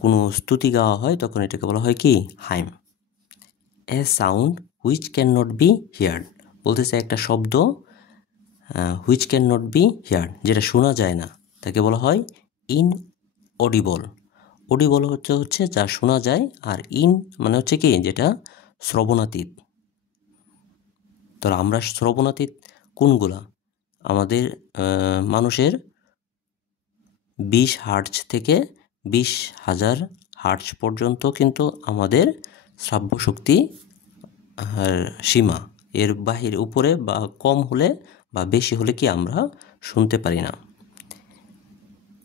কোনো স্তুতি গাওয়া হয় তখন এটাকে বলা হয় কি হাইম। A sound which can not be heard, বলতেছে একটা শব্দ which can not be heard, যেটা শোনা যায় না, তাকে বলা হয় ইনঅডিবল। অডিবল হচ্ছে যা শোনা যায়, আর ইন মানে হচ্ছে কি যেটা শ্রবণাতীত। তো আমরা শ্রবণাতীত কোনগুলা, আমাদের মানুষের 20 হার্টজ থেকে 20,000 হার্টজ পর্যন্ত কিন্তু আমাদের শ্রাব্য শক্তি সীমা, এর বাহির উপরে বা কম হলে বা বেশি হলে কি আমরা শুনতে পারি না।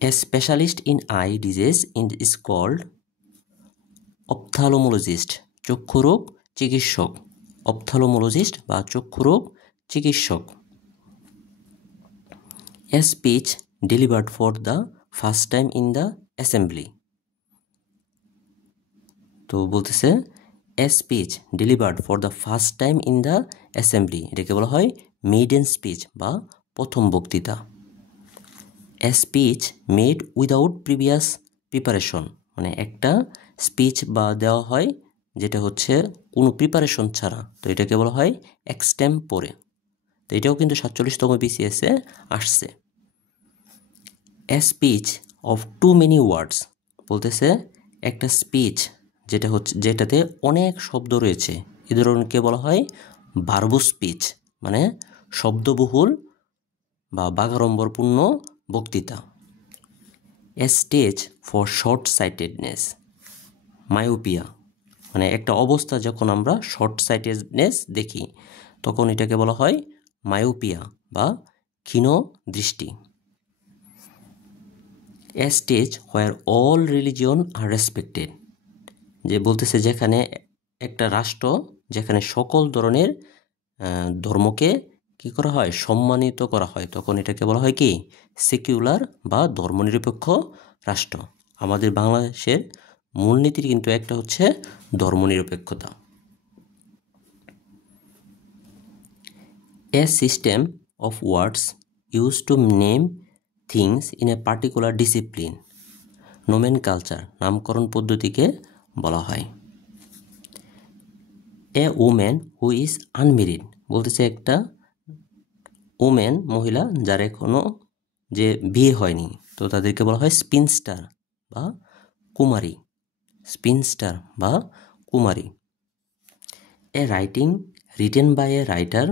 A specialist in eye disease is called ophthalmologist, চক্ষুরোগ চিকিৎসক। অপথ্যালমোলজিস্ট বা চক্ষুরোগ চিকিৎসক। A speech delivered for the first time in the assembly, তো বলতেছে a speech delivered for the first time in the assembly, এটাকে বলা হয় মেইডেন স্পিচ বা প্রথম বক্তৃতা। A speech made without previous preparation, মানে একটা স্পিচ বা দেওয়া হয় যেটা হচ্ছে কোনো প্রিপারেশন ছাড়া, তো এটাকে বলা হয় এক্সটেম্পোরে। তো এটাও কিন্তু 47তম বিসিএসে আসছে। A speech of too many words, বলতেছে একটা স্পিচ যেটাতে অনেক শব্দ রয়েছে, এ ধরনকে বলা হয় ভার্ব স্পিচ, মানে শব্দবহুল বা বাগাড়ম্বরপূর্ণ বক্তৃতা। A stage for short sightedness, myopia, মানে একটা অবস্থা যখন আমরা শর্ট সাইটেডনেস দেখি তখন এটাকে বলা হয় মায়োপিয়া বা ক্ষীণ দৃষ্টি। A stage where all religion are respected, যে বলতেছে যেখানে একটা রাষ্ট্র যেখানে সকল ধরনের ধর্মকে কি করা হয়, সম্মানিত করা হয়, তখন এটাকে বলা হয় কি সেকুলার বা ধর্মনিরপেক্ষ রাষ্ট্র। আমাদের বাংলাদেশের মূলনীতির কিন্তু একটা হচ্ছে ধর্মনিরপেক্ষতা। A system of words use to name things in a particular discipline, nomenclature, নামকরণ পদ্ধতিকে বলা হয়। A woman who is unmarried, বলতেছে একটা ওম্যান মহিলা যার এখনো যে বিয়ে হয়নি, তো তাদেরকে বলা হয় স্পিনস্টার বা কুমারী। স্পিনস্টার বা কুমারী। A writing written by a writer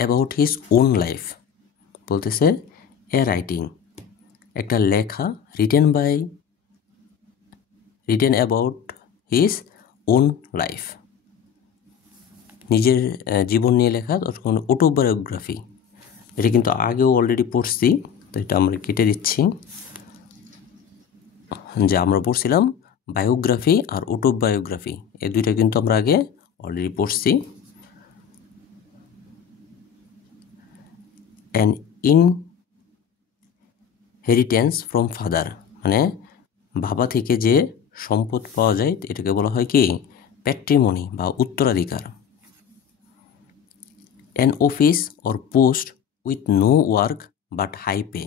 about his own life, বলতেছে এ রাইটিং একটা লেখা written about his own life, নিজের জীবন নিয়ে লেখা, তখন অটোবায়োগ্রাফি। এটা কিন্তু আগেও অলরেডি পড়ছি, তো এটা আমরা কেটে দিচ্ছি। যে আমরা পড়ছিলাম বায়োগ্রাফি আর অটোবায়োগ্রাফি, এই দুইটা কিন্তু আমরা আগে অলরেডি পড়ছি। অ্যান ইনহেরিটেন্স ফ্রম ফাদার, মানে বাবা থেকে যে সম্পদ পাওয়া যায় এটাকে বলা হয় কি প্যাট্রিমনি বা উত্তরাধিকার। An office or post with no work but high pay,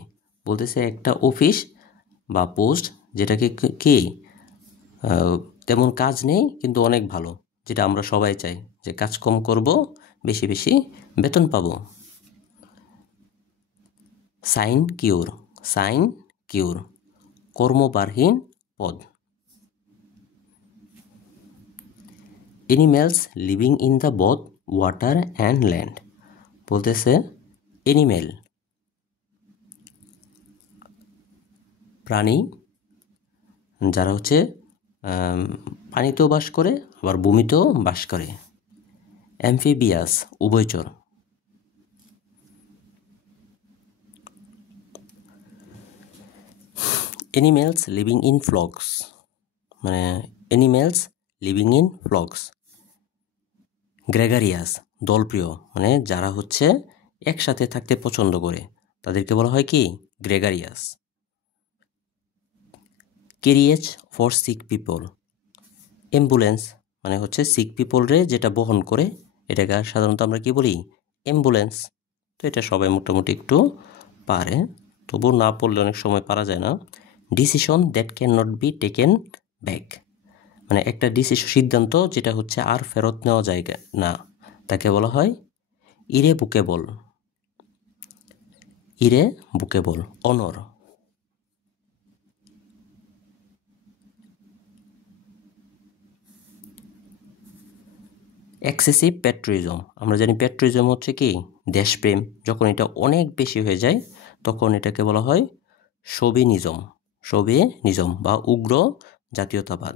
বলতেছে একটা অফিস বা পোস্ট যেটাকে কি তেমন কাজ নেই কিন্তু অনেক ভালো, যেটা আমরা সবাই চাই যে কাজ কম করব, বেশি বেশি বেতন পাবো। সাইন কিউর, কর্মবারহীন পদ। Animals living in the both water and land, বলতেছে এনিম্যাল প্রাণী যারা হচ্ছে পানিতেও বাস করে আবার ভূমিতেও বাস করে। অ্যামফিবিয়াস উভয়চর। অ্যানিম্যালস লিভিং ইন ফ্লক্স, মানে animals living in flocks. Gregarious দলপ্রিয়, মানে যারা হচ্ছে একসাথে থাকতে পছন্দ করে তাদেরকে বলা হয় কি gregarious. Carriage for sick people, ambulance মানে হচ্ছে সিক পিপলরে যেটা বহন করে এটাকে সাধারণত আমরা কি বলি অ্যাম্বুলেন্স। তো এটা সবাই মোটামুটি একটু পারে, তবু না পড়লে অনেক সময় পারা যায় না। Decision that can not be taken back, মানে একটা সিদ্ধান্ত যেটা হচ্ছে আর ফেরত নেওয়া যায় না, তাকে বলা হয় ইরেভোকেবল। অনর। এক্সেসিভ প্যাট্রিয়টিজম, আমরা জানি প্যাট্রিয়টিজম হচ্ছে কি দেশপ্রেম, যখন এটা অনেক বেশি হয়ে যায় তখন এটাকে বলা হয় শোভিনিজম বা উগ্র জাতীয়তাবাদ।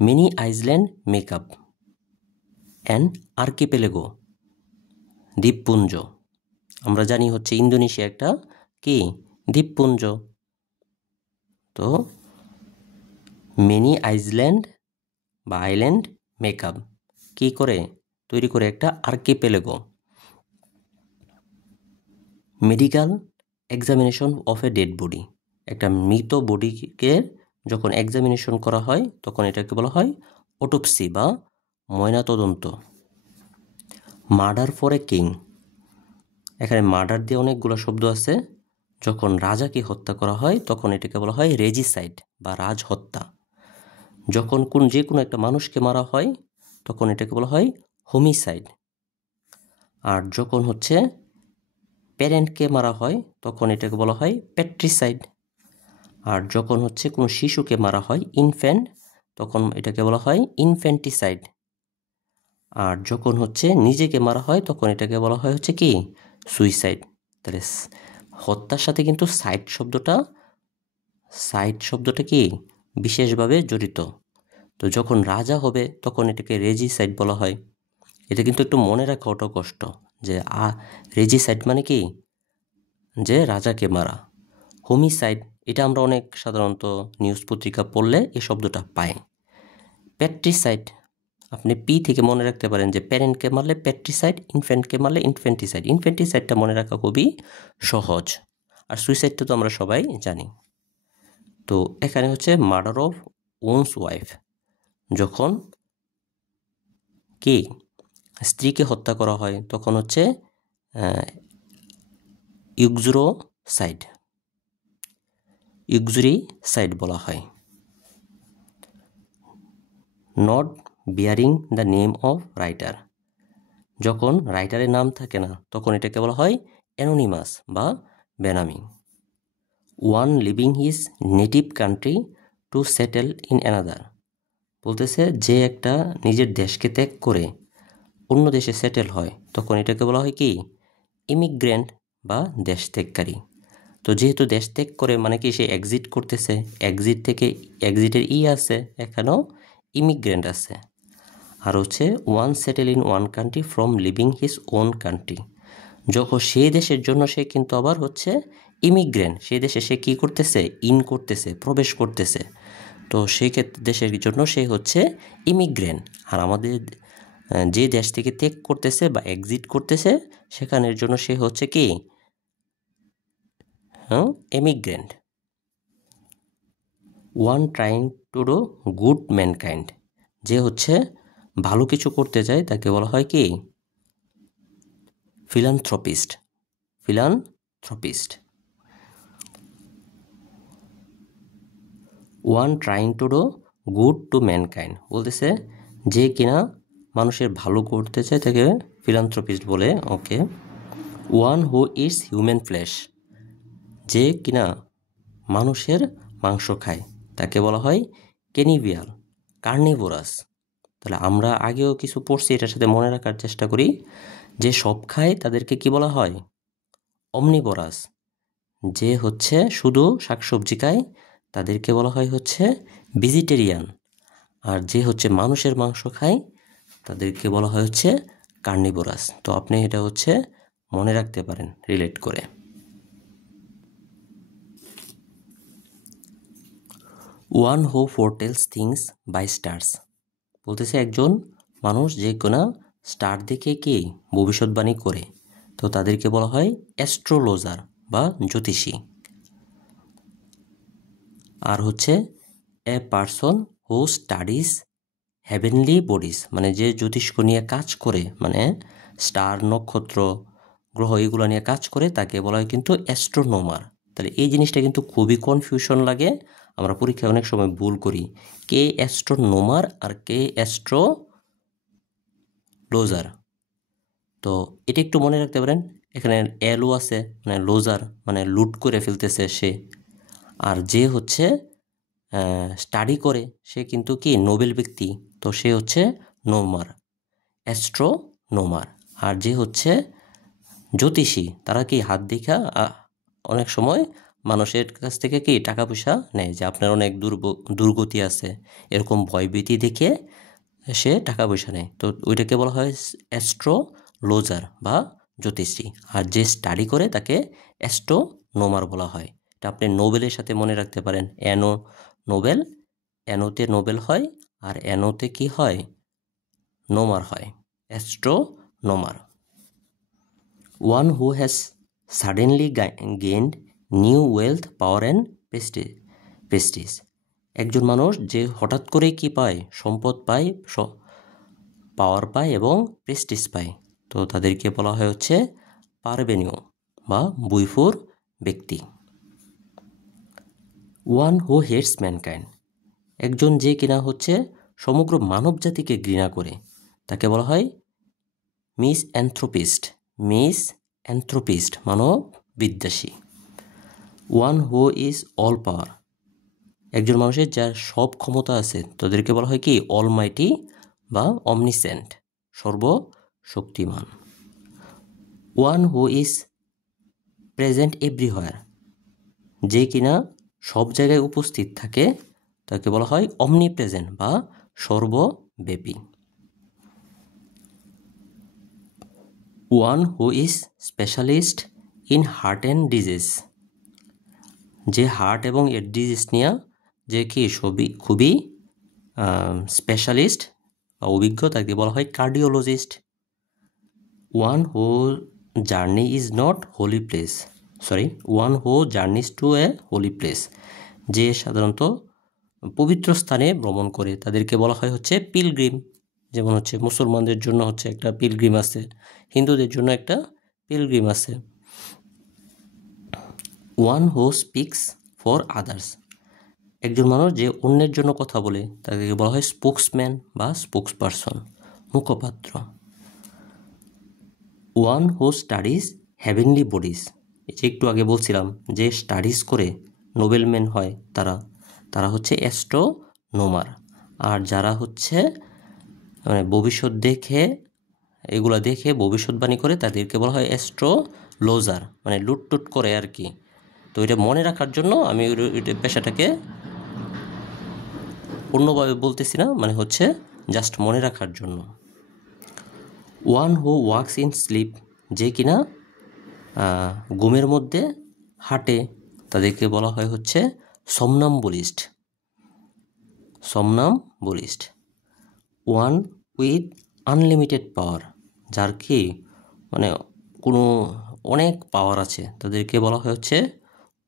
Many island make up and archipelago, দ্বীপপুঞ্জ, আমরা জানি হচ্ছে ইন্দোনেশিয়া একটা কি দ্বীপপুঞ্জ। তো মিনি আইল্যান্ড বা আইল্যান্ড মেকআপ কি করে তৈরি করে একটা archipelago. Medical examination of a dead body, একটা মৃত বডিকে যখন এক্সামিনেশন করা হয় তখন এটাকে বলা হয় অটোপসি বা ময়নাতদন্ত। মার্ডার ফর এ কিং, এখানে মার্ডার দিয়ে অনেকগুলো শব্দ আছে, যখন রাজাকে হত্যা করা হয় তখন এটাকে বলা হয় রেজিসাইড বা রাজহত্যা। যখন যে কোনো একটা মানুষকে মারা হয় তখন এটাকে বলা হয় হোমিসাইড। আর যখন হচ্ছে প্যারেন্টকে মারা হয় তখন এটাকে বলা হয় প্যাট্রিসাইড। আর যখন হচ্ছে কোনো শিশুকে মারা হয় ইনফ্যান্ট, তখন এটাকে বলা হয় ইনফ্যান্টিসাইড। আর যখন হচ্ছে নিজেকে মারা হয় তখন এটাকে বলা হয় হচ্ছে কি সুইসাইড। তাহলে হত্যার সাথে কিন্তু সাইড শব্দটা কি বিশেষভাবে জড়িত। তো যখন রাজা হবে তখন এটাকে রেজিসাইড বলা হয়। এটা কিন্তু একটু মনে রাখা ওটা কষ্ট, যে রেজিসাইড মানে কি যে রাজাকে মারা। হোমিসাইড এটা আমরা অনেক সাধারণত নিউজ পত্রিকা পড়লে এই শব্দটা পাই। প্যাট্রিসাইড আপনি পি থেকে মনে রাখতে পারেন যে প্যারেন্টকে মারলে প্যাট্রিসাইড, ইনফ্যান্টকে মারলে ইনফ্যান্টিসাইড। ইনফ্যান্টিসাইডটা মনে রাখা খুবই সহজ, আর সুইসাইডটা তো আমরা সবাই জানি। তো এখানে হচ্ছে মার্ডার অফ ওনস ওয়াইফ, যখন কি স্ত্রীকে হত্যা করা হয় তখন হচ্ছে ইউক্সুরিসাইড বলা হয়। Not bearing the name of writer, যখন রাইটারের নাম থাকে না তখন এটাকে বলা হয় অ্যানোনিমাস বা বেনামি। One leaving his native country to settle in another, বলতেছে যে একটা নিজের দেশকে ত্যাগ করে অন্য দেশে সেটেল হয় তখন এটাকে বলা হয় কি ইমিগ্রেন্ট বা দেশ ত্যাগকারী। তো যেহেতু দেশ ত্যাগ করে মানে কি সে এক্সিট করতেছে, এক্সিট থেকে এক্সিটের আছে, এখানেও ইমিগ্রেন্ট আছে। আর হচ্ছে one settle in one country from living his own country, যখন সেই দেশের জন্য সে কিন্তু আবার হচ্ছে ইমিগ্রেন্ট, সেই দেশে সে কী করতেছে, করতেছে, প্রবেশ করতেছে। তো সেই ক্ষেত্রে দেশের জন্য সে হচ্ছে ইমিগ্রেন্ট। আর আমাদের যে দেশ থেকে ত্যাগ করতেছে বা এক্সিট করতেছে সেখানের জন্য সে হচ্ছে কি, emigrant. One trying to do good mankind, যে হচ্ছে ভালো কিছু করতে চায় তাকে বলা হয় কি, philanthropist. One trying to do good to mankind বলতেছে যে কিনা মানুষের ভালো করতে চায় তাকে ফিলান্থ্রপিস্ট বলে। Okay. One who eats human flesh, যে কিনা মানুষের মাংস খায় তাকে বলা হয় ক্যানিভিয়াল, কার্নিভোরাস। তাহলে আমরা আগেও কিছু পড়ছি, এটার সাথে মনে রাখার চেষ্টা করি। যে সব খায় তাদেরকে কি বলা হয়, অমনিভোরাস। যে হচ্ছে শুধু শাকসবজি খায় তাদেরকে বলা হয় হচ্ছে ভেজিটেরিয়ান। আর যে হচ্ছে মানুষের মাংস খায় তাদেরকে বলা হয় হচ্ছে কার্নিভোরাস। তো আপনি এটা হচ্ছে মনে রাখতে পারেন রিলেট করে। One who foretells things by stars, বলতেছে একজন মানুষ যে কোনো স্টার দেখে কি ভবিষ্যৎবাণী করে, তো তাদেরকে বলা হয় অ্যাস্ট্রোলজার বা জ্যোতিষী। আর হচ্ছে এ পারসন হু স্টাডিজ হেভেনলি বডিজ, মানে যে জ্যোতিষ্ক নিয়ে কাজ করে, মানে স্টার, নক্ষত্র, গ্রহ এগুলো নিয়ে কাজ করে, তাকে বলা হয় কিন্তু অ্যাস্ট্রোনোমার। তাহলে এই জিনিসটা কিন্তু খুবই কনফিউশন লাগে, আমরা পরীক্ষায় অনেক সময় ভুল করি, কে অ্যাস্ট্রোনোমার আর কে অ্যাস্ট্রোলজার। তো এটা একটু মনে রাখতে পারেন। এখানে এলও আছে, মানে লোজার মানে লুট করে ফেলতেছে সে। আর যে হচ্ছে স্টাডি করে সে কিন্তু কি নোবেল ব্যক্তি, তো সে হচ্ছে নোমার, অ্যাস্ট্রোনোমার। আর যে হচ্ছে জ্যোতিষী তারা কি হাত দেখা অনেক সময় মানুষের কাছ থেকে কি টাকা পয়সা নেয়, যে আপনার অনেক দুর্গতি আছে এরকম ভয়ভীতি দেখে সে টাকা পয়সা নেয়, তো ওইটাকে বলা হয় অ্যাস্ট্রোলজার বা জ্যোতিষী। আর যে স্টাডি করে তাকে অ্যাস্ট্রোনোমার বলা হয়। এটা আপনি নোবেলের সাথে মনে রাখতে পারেন, নোবেল, অ্যানোতে নোবেল হয় আর অ্যানোতে কি হয়, নোমার হয়, astronomer. One who has suddenly gained new wealth, power and prestige, একজন মানুষ যে হঠাৎ করে কি পায়, সম্পদ পায়, পাওয়ার পায় এবং প্রেস্টিজ পায়, তো তাদেরকে বলা হয় হচ্ছে পারবেনীয় বা বুইফুর ব্যক্তি। ওয়ান হু হেটস ম্যানকাইন্ড, একজন যে কিনা হচ্ছে সমগ্র মানব জাতিকে ঘৃণা করে তাকে বলা হয় মিসঅ্যানথ্রোপিস্ট, মানব বিদ্বেষী। ওয়ান হু ইজ অল পাওয়ার, একজন মানুষের যার সব ক্ষমতা আছে তাদেরকে বলা হয় কি অলমাইটি বা অমনিসেন্ট, সর্বশক্তিমান। One who is present everywhere, যে কিনা সব জায়গায় উপস্থিত থাকে তাকে বলা হয় অমনি প্রেজেন্ট বা সর্বব্যাপী। One who is specialist in heart and disease, যে হার্ট এবং এর ডিজিজ নিয়ে যে কি খুবই স্পেশালিস্ট বা অভিজ্ঞ তাকে বলা হয় cardiologist. One who journey is not holy place, one who journeys to a holy place, যে সাধারণত পবিত্র স্থানে ভ্রমণ করে তাদেরকে বলা হয় হচ্ছে পিলগ্রিম। যেমন হচ্ছে মুসলমানদের জন্য হচ্ছে একটা পিলগ্রিম আছে, হিন্দুদের জন্য একটা পিলগ্রিম আছে। One who speaks for others, একজন মানুষ যে অন্যের জন্য কথা বলে তাদেরকে বলা হয় স্পোক্সম্যান বা স্পোক্স পারসন, মুখপাত্র। One who studies heavenly bodies, যে একটু আগে বলছিলাম যে স্টাডিজ করে নোবেলম্যান হয় তারা হচ্ছে অ্যাস্ট্রোনোমার। আর যারা হচ্ছে মানে ভবিষ্যৎ দেখে এগুলো দেখে ভবিষ্যৎবাণী করে তাদেরকে বলা হয় অ্যাস্ট্রোলজার, মানে লুটটুট করে আর কি, তো এটা মনে রাখার জন্য আমি এটা পেশাটাকে অন্যভাবে বলতেছি না, মানে হচ্ছে জাস্ট মনে রাখার জন্য। One who walks in sleep, যে কিনা ঘুমের মধ্যে হাঁটে, তাদেরকে বলা হয় হচ্ছে somnambulist। somnambulist। One with unlimited power, যার কি মানে কোনো অনেক পাওয়ার আছে, তাদেরকে বলা হয় হচ্ছে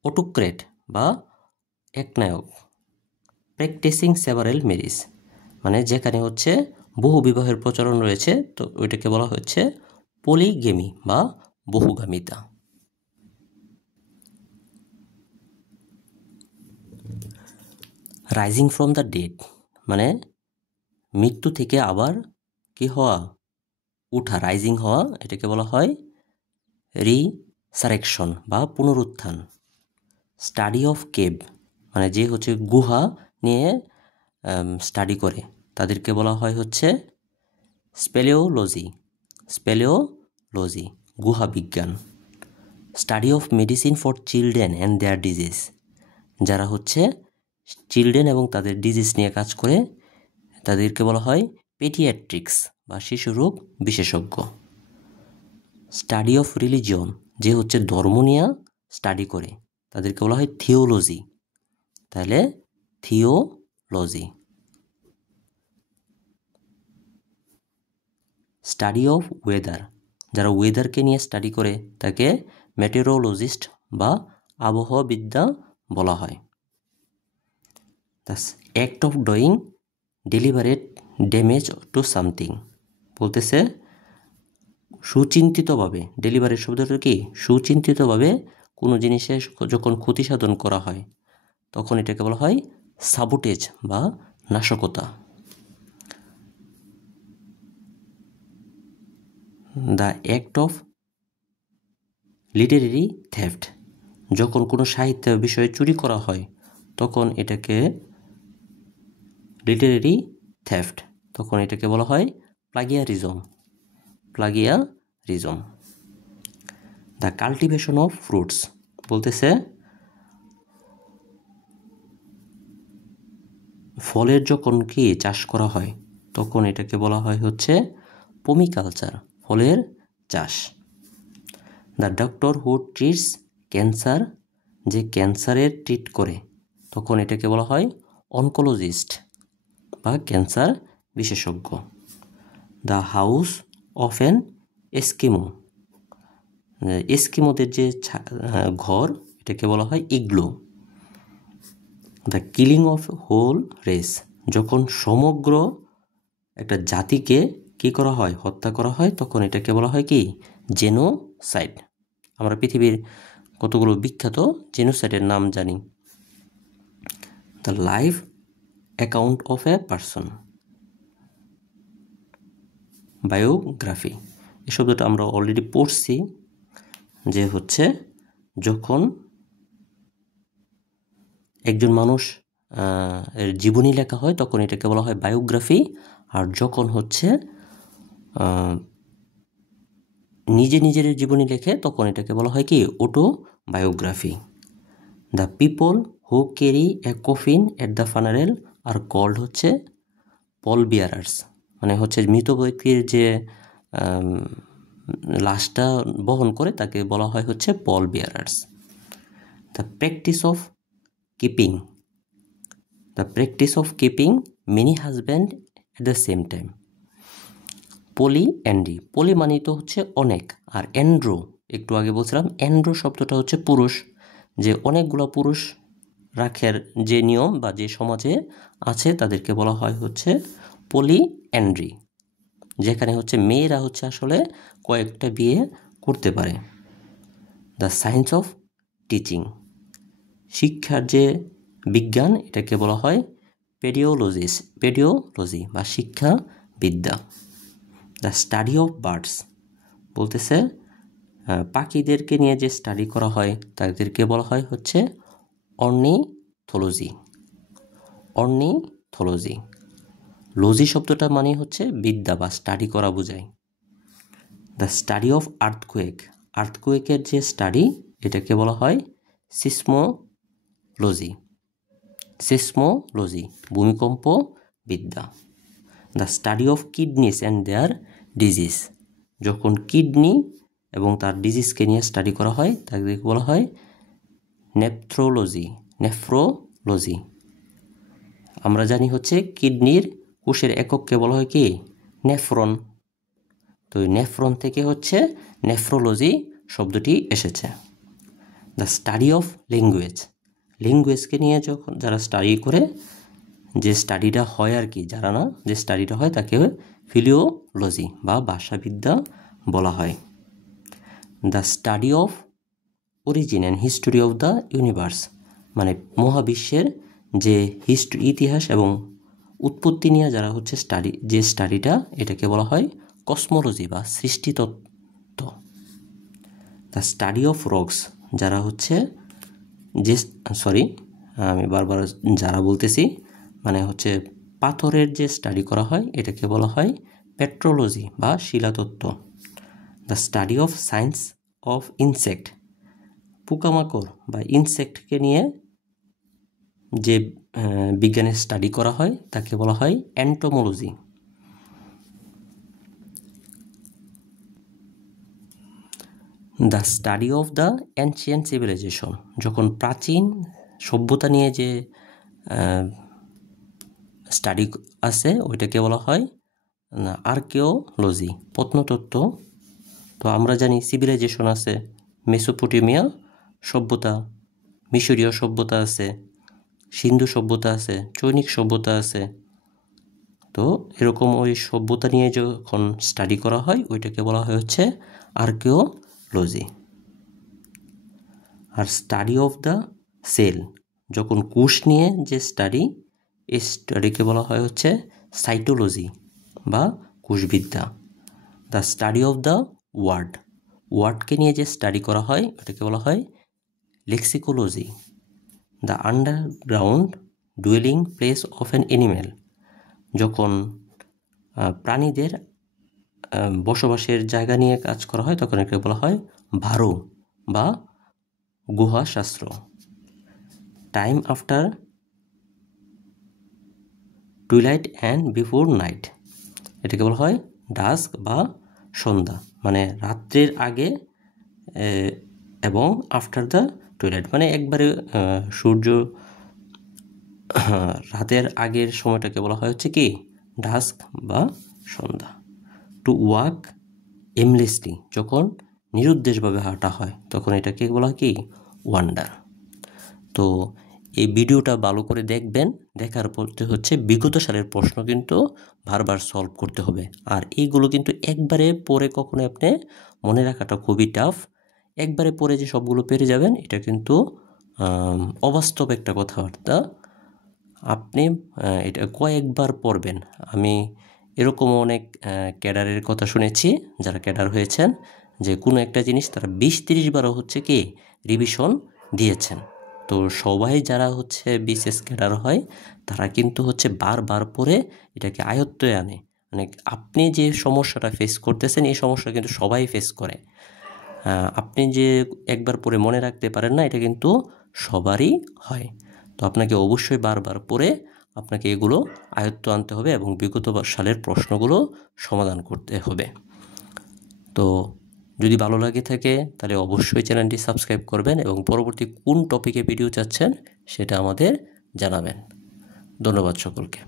অটোক্রেট বা একনায়ক। প্র্যাকটিসিং সেভারেল ম্যারেজ, মানে যেখানে হচ্ছে বহু বিবাহের প্রচলন রয়েছে, তো ওইটাকে বলা হচ্ছে পলিগেমি বা বহুগামিতা। রাইজিং ফ্রম দ্য ডেড, মানে মৃত্যু থেকে আবার কি হওয়া, উঠা, রাইজিং হওয়া, এটাকে বলা হয় রিসারেকশন বা পুনরুত্থান। স্টাডি অফ কেভ, মানে যে হচ্ছে গুহা নিয়ে স্টাডি করে, তাদেরকে বলা হয় হচ্ছে স্পেলিওলজি। স্পেলিওলজি, গুহা বিজ্ঞান। Study of medicine for children and their disease, যারা হচ্ছে চিলড্রেন এবং তাদের ডিজিজ নিয়ে কাজ করে, তাদেরকে বলা হয় পেডিয়াট্রিক্স বা শিশুরোগ বিশেষজ্ঞ। স্টাডি অফ রিলিজিয়ন, যে হচ্ছে ধর্ম নিয়ে স্টাডি করে, তাদেরকে বলা হয় থিওলজি। তাহলে থিওলজি। স্টাডি অফ ওয়েদার, যারা ওয়েদারকে নিয়ে স্টাডি করে তাকে মেটেরোলজিস্ট বা আবহাওয়াবিদ্যা বলা হয়। The act of doing delivered damage to something, বলতেছে সুচিন্তিতভাবে, ডেলিভারি শব্দটা কি, সুচিন্তিতভাবে কোনো জিনিসে যখন ক্ষতি সাধন করা হয় তখন এটাকে বলা হয় সাবোটেজ বা নাশকতা। The act of literary theft, যখন কোনো সাহিত্য বিষয়ে চুরি করা হয় তখন এটাকে লিটারেরি থেফট, তখন এটাকে বলা হয় plagiarism. Plagiarism. The cultivation of fruits, বলতেছে ফলের যখন কি চাষ করা হয় তখন এটাকে বলা হয় হচ্ছে পমিকালচার, ফলের চাষ। The doctor who treats cancer, যে ক্যান্সারের ট্রিট করে, তখন এটাকে বলা হয় অনকোলজিস্ট বা ক্যান্সার বিশেষজ্ঞ। The house of an Eskimo, এস্কিমোদের যে ঘর, এটাকে বলা হয় igloo. The killing of whole race, যখন সমগ্র একটা জাতিকে কি করা হয়, হত্যা করা হয়, তখন এটাকে বলা হয় কি জেনোসাইড। আমরা পৃথিবীর কতগুলো বিখ্যাত জেনোসাইডের নাম জানি। The life account of a person, biography. এই শব্দটা আমরা অলরেডি পড়ছি, যে হচ্ছে যখন একজন মানুষ এর জীবনী লেখা হয় তখন এটাকে বলা হয় বায়োগ্রাফি, আর যখন হচ্ছে নিজে নিজের জীবনী লেখে তখন এটাকে বলা হয় কি autobiography. The people who carry a coffin at the funeral are called হচ্ছে পল বিয়ারার্স, মানে হচ্ছে মৃত ব্যক্তির যে লাশটা বহন করে তাকে বলা হয় হচ্ছে pall bearers. The practice of keeping, the practice of keeping many husband at the same time. Polyandry, poly মানে তো হচ্ছে অনেক, আর অ্যান্ড্রো, একটু আগে বলছিলাম অ্যান্ড্রো শব্দটা হচ্ছে পুরুষ, যে অনেকগুলো পুরুষ রাখার যে নিয়ম বা যে সমাজে আছে তাদেরকে বলা হয় হচ্ছে পলি অ্যান্ড্রি, যেখানে হচ্ছে মেয়েরা হচ্ছে আসলে কয়েকটা বিয়ে করতে পারে। দ্য সায়েন্স অফ টিচিং, শিক্ষার যে বিজ্ঞান, এটাকে বলা হয় পেডিওলজি বা শিক্ষাবিদ্যা। দ্য স্টাডি অফ বার্ডস, বলতেছে পাখিদেরকে নিয়ে যে স্টাডি করা হয় তাদেরকে বলা হয় হচ্ছে অর্নিথোলজি। অর্নিথোলজি, লজি শব্দটা মানে হচ্ছে বিদ্যা বা স্টাডি করা বোঝায়। দ্য স্টাডি অফ আর্থকুয়েক, আর্থকুয়েকের যে স্টাডি, এটাকে বলা হয় সিসমোলজি ভূমিকম্প বিদ্যা। The study of kidneys and their disease, যখন কিডনি এবং তার ডিজিজকে নিয়ে স্টাডি করা হয় তাকে বলা হয় নেফ্রোলজি। আমরা জানি হচ্ছে কিডনির কোষের একককে বলা হয় কি, নেফ্রন। তো নেফ্রন থেকে হচ্ছে নেফ্রোলজি শব্দটি এসেছে। দ্য স্টাডি অফ ল্যাঙ্গুয়েজকে নিয়ে যখন যারা স্টাডি করে, যে স্টাডিটা হয় আর কি, যারা না যে স্টাডিটা হয় তাকে ফিলিওলজি বা ভাষাবিদ্যা বলা হয়। The study of origin and history of the universe, মানে মহাবিশ্বের যে ইতিহাস এবং উৎপত্তি নিয়ে যারা হচ্ছে যে স্টাডিটা, এটাকে বলা হয় কসমোলজি বা সৃষ্টিতত্ত্ব। দ্য স্টাডি অফ রক্স, যারা হচ্ছে আমি বারবার যারা বলতেছি, মানে হচ্ছে পাথরের যে স্টাডি করা হয় এটাকে বলা হয় পেট্রোলজি বা শিলাতত্ত্ব। The study of science of insect, পোকামাকড় বা ইনসেক্টকে নিয়ে যে বিজ্ঞানের স্টাডি করা হয় তাকে বলা হয় entomology. The study of the ancient civilization, যখন প্রাচীন সভ্যতা নিয়ে যে স্টাডি আছে ওইটাকে বলা হয় আর্কিওলজি, প্রত্নতত্ত্ব। তো আমরা জানি সিভিলাইজেশন আছে, মেসোপটেমিয়া সভ্যতা, মিশরীয় সভ্যতা আছে, সিন্ধু সভ্যতা আছে, চৈনিক সভ্যতা আছে। তো এরকম ওই সভ্যতা নিয়ে যখন স্টাডি করা হয় ওইটাকে বলা হয় হচ্ছে আর্কিওলজি। আর স্টাডি অফ দ্য সেল, যখন কোষ নিয়ে যে স্টাডি, এই স্টাডিকে বলা হয় হচ্ছে সাইটোলজি বা কোষবিদ্যা। দ্য স্টাডি অফ দ্য ওয়ার্ডকে নিয়ে যে স্টাডি করা হয় এটাকে বলা হয় lexicology. The underground dwelling place of an animal, যখন প্রাণীদের বসবাসের জায়গা নিয়ে কাজ করা হয় তখন এটাকে বলা হয় ভারো বা গুহাশাস্ত্র। Time after twilight and before night, এটাকে বলা হয় ডাস্ক বা সন্ধ্যা, মানে রাত্রির আগে এবং আফটার দ্য টুইলাইট, মানে একবারে সূর্য রাতের আগের সময়টাকে বলা হয় হচ্ছে কি ডাস্ক বা সন্ধ্যা। টু ওয়াক এমলেসলি, যখন নিরুদ্দেশভাবে হাঁটা হয় তখন এটাকে বলা হয় কি ওয়ান্ডার। তো এই ভিডিওটা ভালো করে দেখবেন, দেখার পরে হচ্ছে বিগত সালের প্রশ্ন কিন্তু বারবার সলভ করতে হবে। আর এইগুলো কিন্তু একবারে পড়ে কখনো আপনি মনে রাখাটা খুবই টাফ। একবারে পড়ে যে সবগুলো পেরে যাবেন এটা কিন্তু অবাস্তব একটা কথাবার্তা। আপনি এটা কয়েকবার পড়বেন। আমি এরকম অনেক ক্যাডারের কথা শুনেছি, যারা ক্যাডার হয়েছেন, যে কোনো একটা জিনিস তারা 20-30 বারও হচ্ছে কি রিভিশন দিয়েছেন। তো সবাই যারা হচ্ছে বিশেষ ক্যাডার হয় তারা কিন্তু হচ্ছে বারবার পড়ে এটাকে আয়ত্তে আনে। মানে আপনি যে সমস্যাটা ফেস করতেছেন এই সমস্যা কিন্তু সবাই ফেস করে। আপনি যে একবার পড়ে মনে রাখতে পারেন না, এটা কিন্তু সবারই হয়। তো আপনাকে অবশ্যই বারবার পড়ে আপনাকে এগুলো আয়ত্ত আনতে হবে এবং বিগত সালের প্রশ্নগুলো সমাধান করতে হবে। তো যদি ভালো লাগে থাকে তাহলে অবশ্যই চ্যানেলটি সাবস্ক্রাইব করবেন এবং পরবর্তী কোন টপিকে ভিডিও চাচ্ছেন সেটা আমাদের জানাবেন। ধন্যবাদ সকলকে।